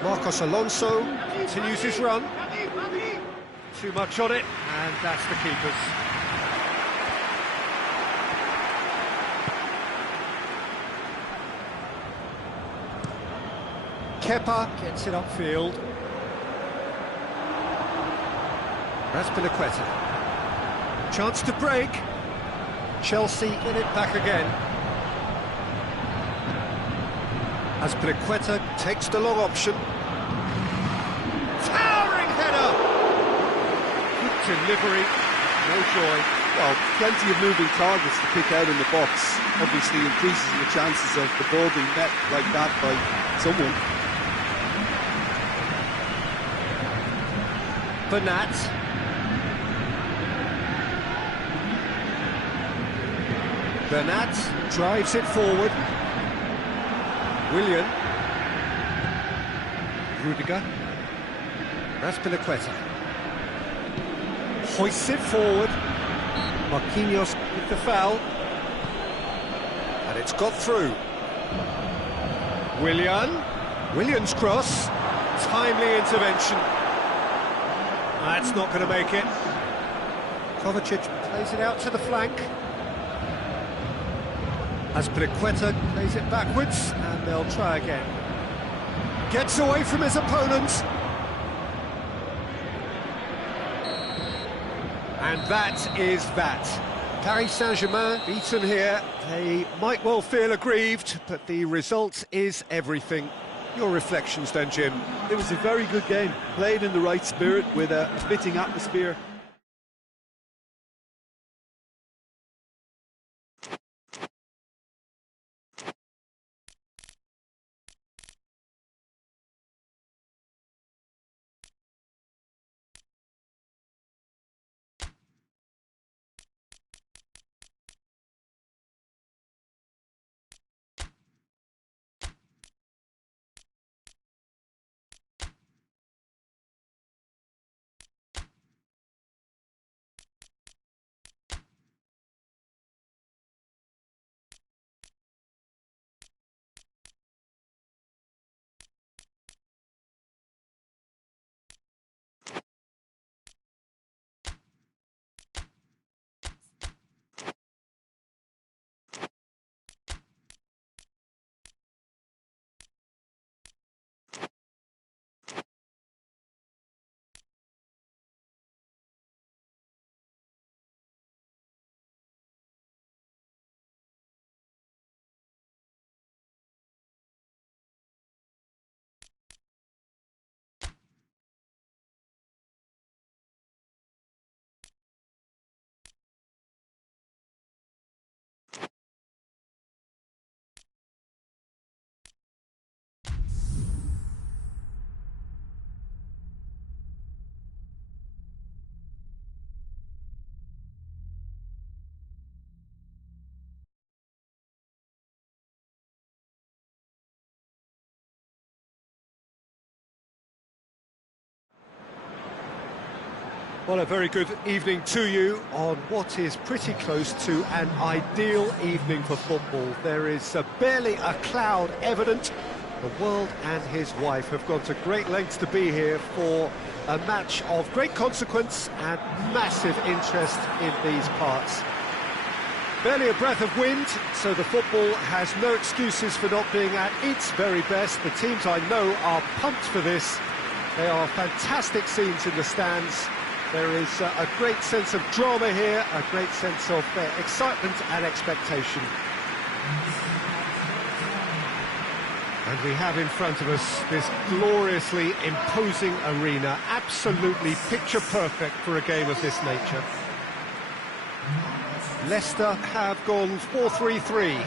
Marcos Alonso continues his run. Too much on it, and that's the keeper's. Kepa gets it upfield. Azpilicueta. Chance to break. Chelsea get it back again. Azpilicueta takes the long option. Towering header! Good delivery, no joy. Well, plenty of moving targets to pick out in the box. Obviously increases the chances of the ball being met like that by someone. Bernat. Bernat drives it forward. Willian. Rudiger. Azpilicueta. Hoists it forward. Marquinhos with the foul. And it's got through. Willian's cross. Timely intervention. That's not going to make it. Kovacic plays it out to the flank. Azpilicueta plays it backwards, and they'll try again. Gets away from his opponent. And that is that. Paris Saint-Germain beaten here. They might well feel aggrieved, but the result is everything. Your reflections then, Jim? It was a very good game, played in the right spirit with a fitting atmosphere. Well, a very good evening to you on what is pretty close to an ideal evening for football. There is barely a cloud evident. The world and his wife have gone to great lengths to be here for a match of great consequence and massive interest in these parts. Barely a breath of wind, so the football has no excuses for not being at its very best. The teams I know are pumped for this. They are fantastic scenes in the stands. There is a great sense of drama here, a great sense of excitement and expectation. And we have in front of us this gloriously imposing arena, absolutely picture perfect for a game of this nature. Leicester have gone 4-3-3.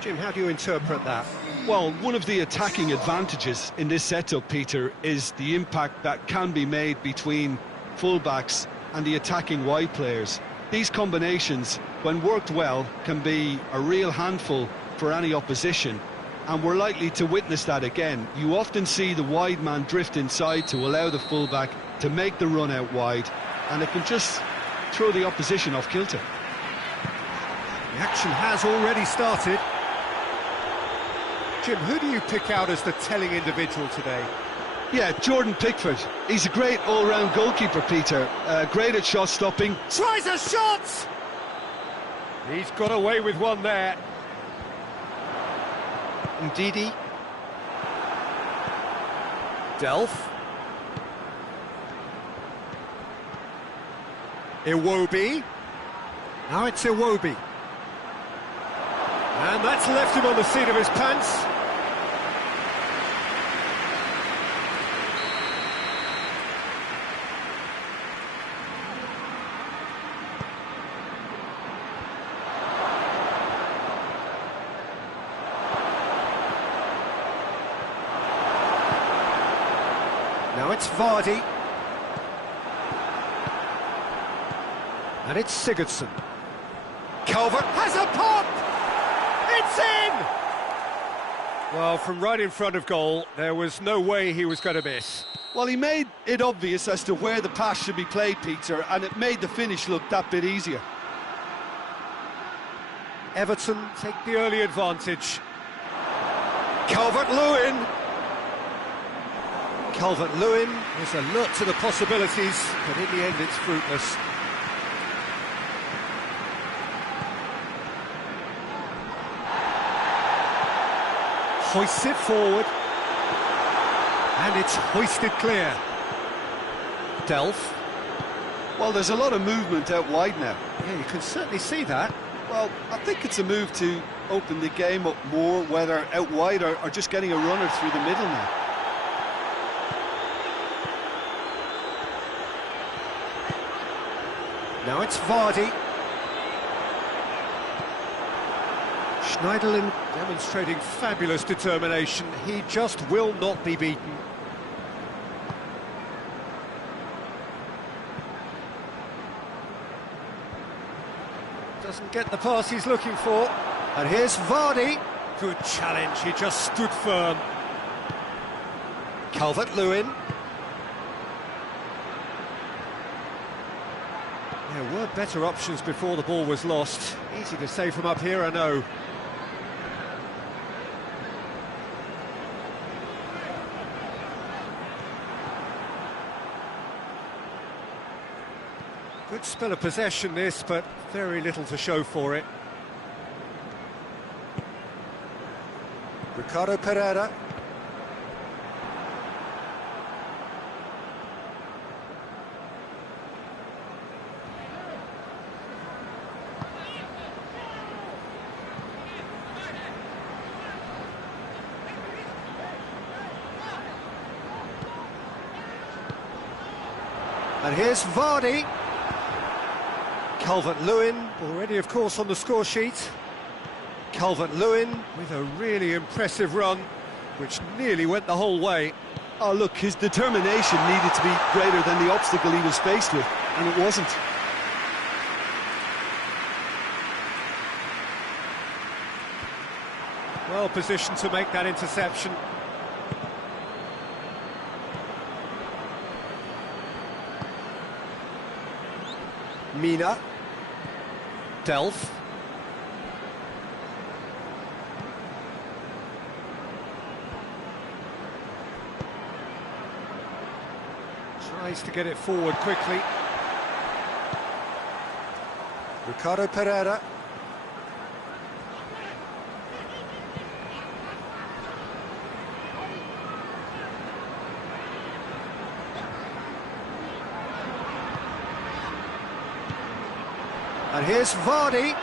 Jim, how do you interpret that? Well, one of the attacking advantages in this setup, Peter, is the impact that can be made between fullbacks and the attacking wide players. These combinations, when worked well, can be a real handful for any opposition, and we're likely to witness that again. You often see the wide man drift inside to allow the fullback to make the run out wide, and it can just throw the opposition off kilter. The action has already started. Jim, who do you pick out as the telling individual today? Yeah, Jordan Pickford. He's a great all-round goalkeeper, Peter. Great at shot stopping. Tries a shot! He's got away with one there. Ndidi. Delph. Iwobi. Now it's Iwobi. And that's left him on the seat of his pants. Now it's Vardy. And it's Sigurdsson. Calvert has a pop! It's in! Well, from right in front of goal, there was no way he was going to miss. Well, he made it obvious as to where the pass should be played, Peter, and it made the finish look that bit easier. Everton take the early advantage. Calvert-Lewin. Calvert-Lewin is alert to the possibilities, but in the end it's fruitless. Hoists it forward. And it's hoisted clear. Delph. Well, there's a lot of movement out wide now. Yeah, you can certainly see that. Well, I think it's a move to open the game up more, whether out wide or just getting a runner through the middle now. Now it's Vardy. Schneiderlin demonstrating fabulous determination. He just will not be beaten. Doesn't get the pass he's looking for. And here's Vardy. Good challenge, he just stood firm. Calvert-Lewin. There were better options before the ball was lost. Easy to say from up here, I know. Good spell of possession this, but very little to show for it. Ricardo Pereira. And here's Vardy. Calvert-Lewin, already of course on the score sheet. Calvert-Lewin with a really impressive run, which nearly went the whole way. Oh look, his determination needed to be greater than the obstacle he was faced with, and it wasn't. Well positioned to make that interception. Mina. Delph. Tries to get it forward quickly. Ricardo Pereira. And here's Vardy.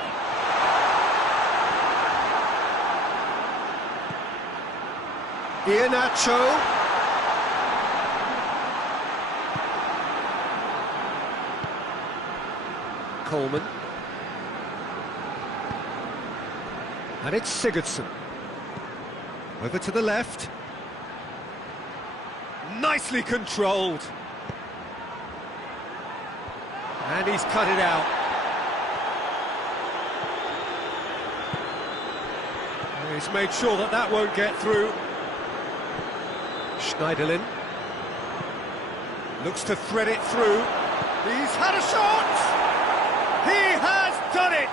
Iheanacho. Coleman. And it's Sigurdsson. Over to the left. Nicely controlled. And he's cut it out. He's made sure that that won't get through. Schneiderlin looks to thread it through. He's had a shot! He has done it!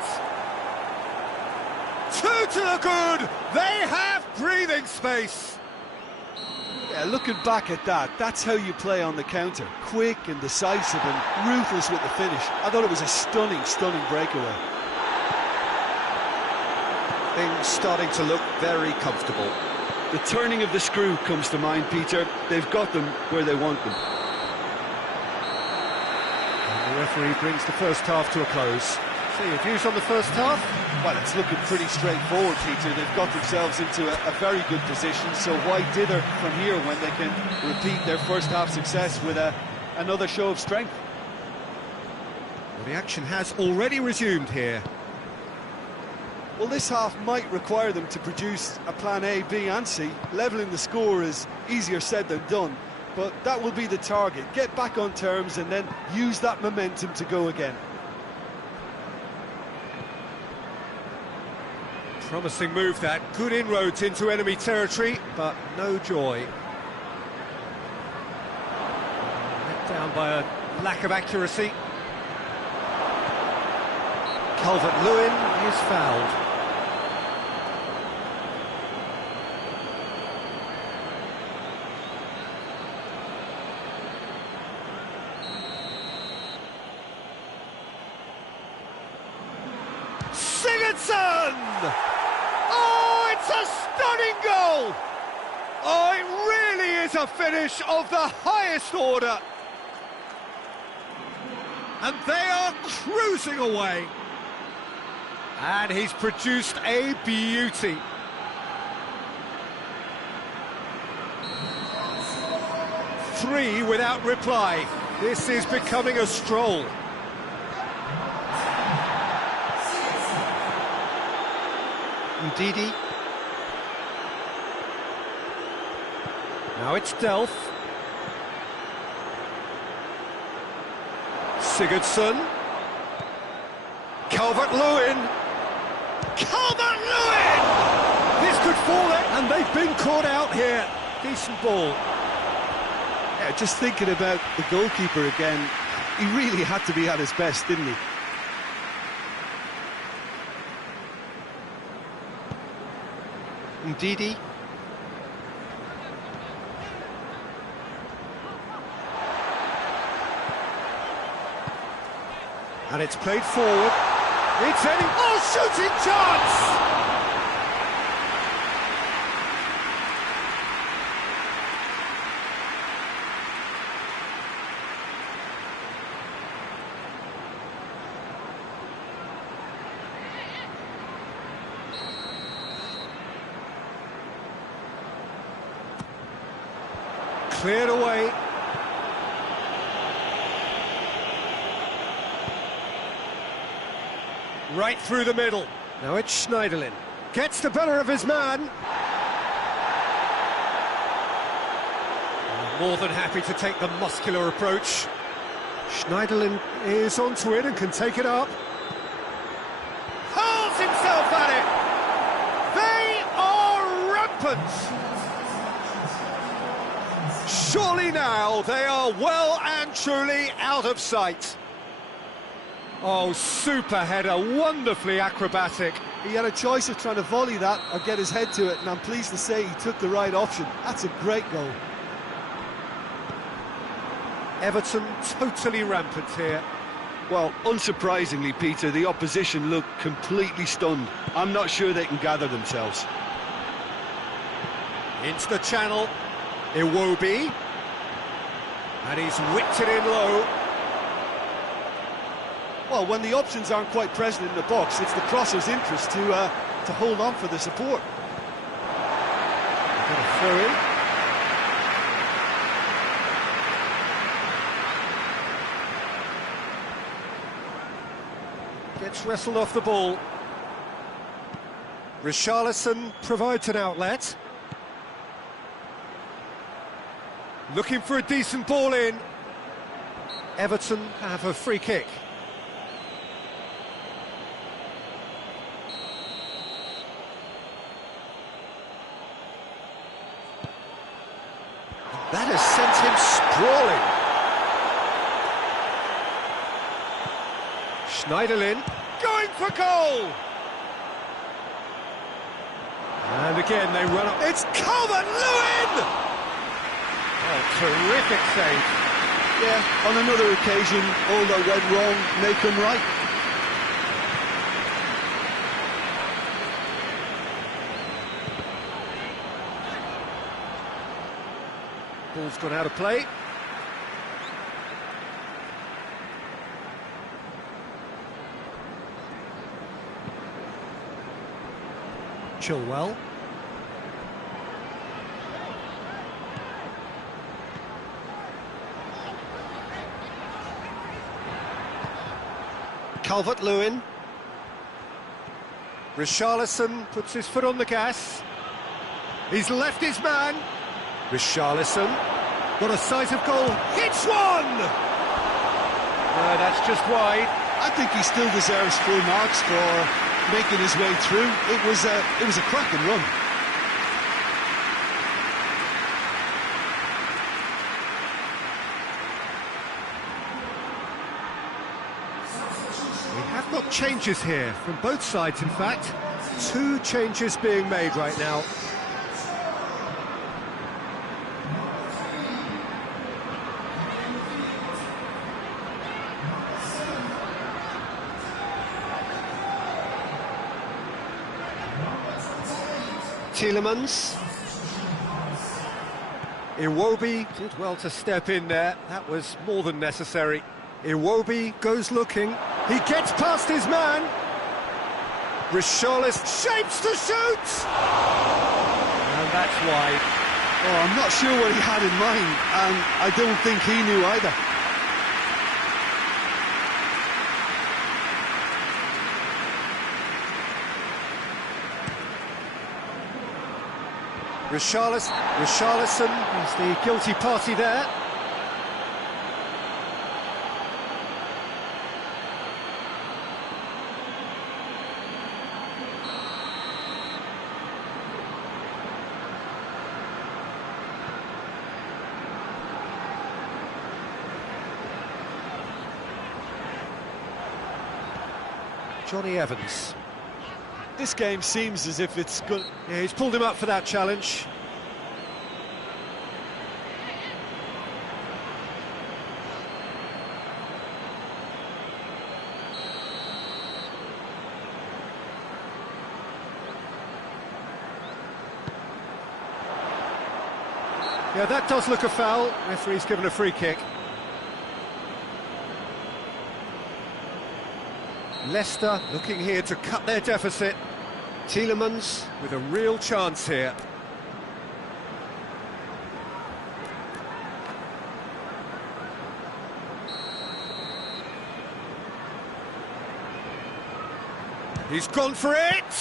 Two to the good! They have breathing space! Yeah, looking back at that, that's how you play on the counter. Quick and decisive and ruthless with the finish. I thought it was a stunning, stunning breakaway. Things starting to look very comfortable. The turning of the screw comes to mind, Peter. They've got them where they want them. And the referee brings the first half to a close. So your views on the first half? Well, it's looking pretty straightforward, Peter. They've got themselves into a very good position, so why dither from here when they can repeat their first half success with another show of strength? Well, the action has already resumed here. Well, this half might require them to produce a plan A, B and C. Levelling the score is easier said than done, but that will be the target. Get back on terms and then use that momentum to go again. Promising move that, good inroads into enemy territory, but no joy. Let down by a lack of accuracy. Calvert-Lewin is fouled. Sigurdsson! Oh, it's a stunning goal! Oh, it really is a finish of the highest order. And they are cruising away. And he's produced a beauty. Three without reply. This is becoming a stroll. Ndidi. Now it's Delph. Sigurdsson. Calvert-Lewin. Calvert-Lewin! This could fall out, and they've been caught out here. Decent ball. Yeah, just thinking about the goalkeeper again, he really had to be at his best, didn't he? Ndidi. And it's played forward. It's any... Oh, shooting chance! Cleared away. Right through the middle. Now it's Schneiderlin. Gets the better of his man. More than happy to take the muscular approach. Schneiderlin is onto it and can take it up. Hurls himself at it. They are rampant. Surely now they are well and truly out of sight. Oh, super header, wonderfully acrobatic. He had a choice of trying to volley that or get his head to it, and I'm pleased to say he took the right option. That's a great goal. Everton totally rampant here. Well, unsurprisingly, Peter, the opposition look completely stunned. I'm not sure they can gather themselves. Into the channel, Iwobi. And he's whipped it in low. Well, when the options aren't quite present in the box, it's the crosser's interest to hold on for the support. Got a throw in. Gets wrestled off the ball. Richarlison provides an outlet. Looking for a decent ball in. Everton have a free kick. That has sent him sprawling. Schneiderlin going for goal. And again they run up. It's Calvert-Lewin! Oh, terrific save. Yeah, on another occasion, all that went wrong, make them right. Ball's gone out of play. Chilwell. Calvert-Lewin. Richarlison puts his foot on the gas. He's left his man. Richarlison got a sight of goal. Hits one! That's just wide. I think he still deserves full marks for making his way through. It was a cracking run. We have got changes here from both sides, in fact. 2 changes being made right now. Tielemans. Iwobi did well to step in there. That was more than necessary. Iwobi goes looking. He gets past his man. Richarlison shapes to shoot! And that's wide. Oh, I'm not sure what he had in mind, and I don't think he knew either. Richarlison is the guilty party there. Johnny Evans. This game seems as if it's good. Yeah, he's pulled him up for that challenge. Yeah, that does look a foul. Referee's given a free kick. Leicester looking here to cut their deficit. Tielemans with a real chance here. He's gone for it!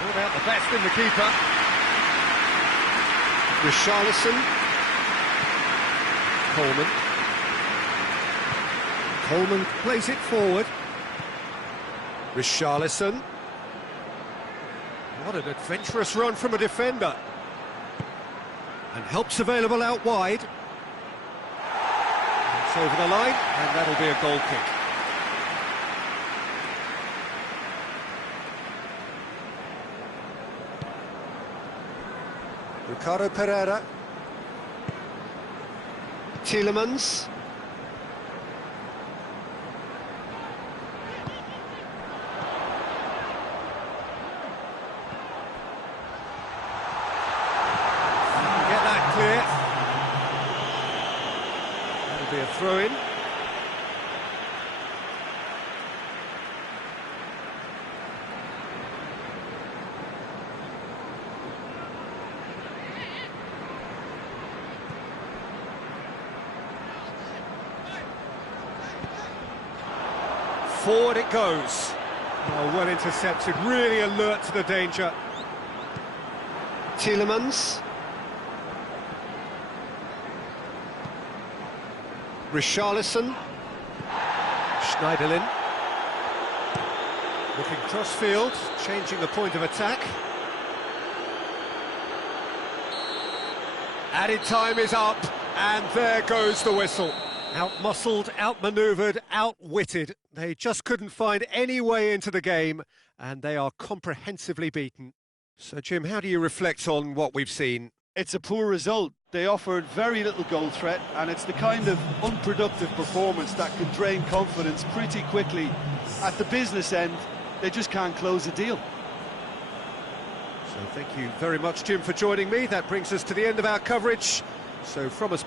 What about the best in the keeper? Richarlison. Coleman plays it forward. Richarlison. What an adventurous run from a defender. And help's available out wide. It's over the line, and that'll be a goal kick. Ricardo Pereira. Tielemans. Get that clear. That'll be a throw-in. Forward it goes. Oh, well intercepted, really alert to the danger. Tielemans. Richarlison. Schneiderlin. Looking cross-field, changing the point of attack. Added time is up, and there goes the whistle. Out-muscled, out-manoeuvred, outwitted. They just couldn't find any way into the game, and they are comprehensively beaten. So, Jim, how do you reflect on what we've seen? It's a poor result. They offered very little goal threat, and it's the kind of unproductive performance that can drain confidence pretty quickly. At the business end, they just can't close a deal. So thank you very much, Jim, for joining me. That brings us to the end of our coverage. So from us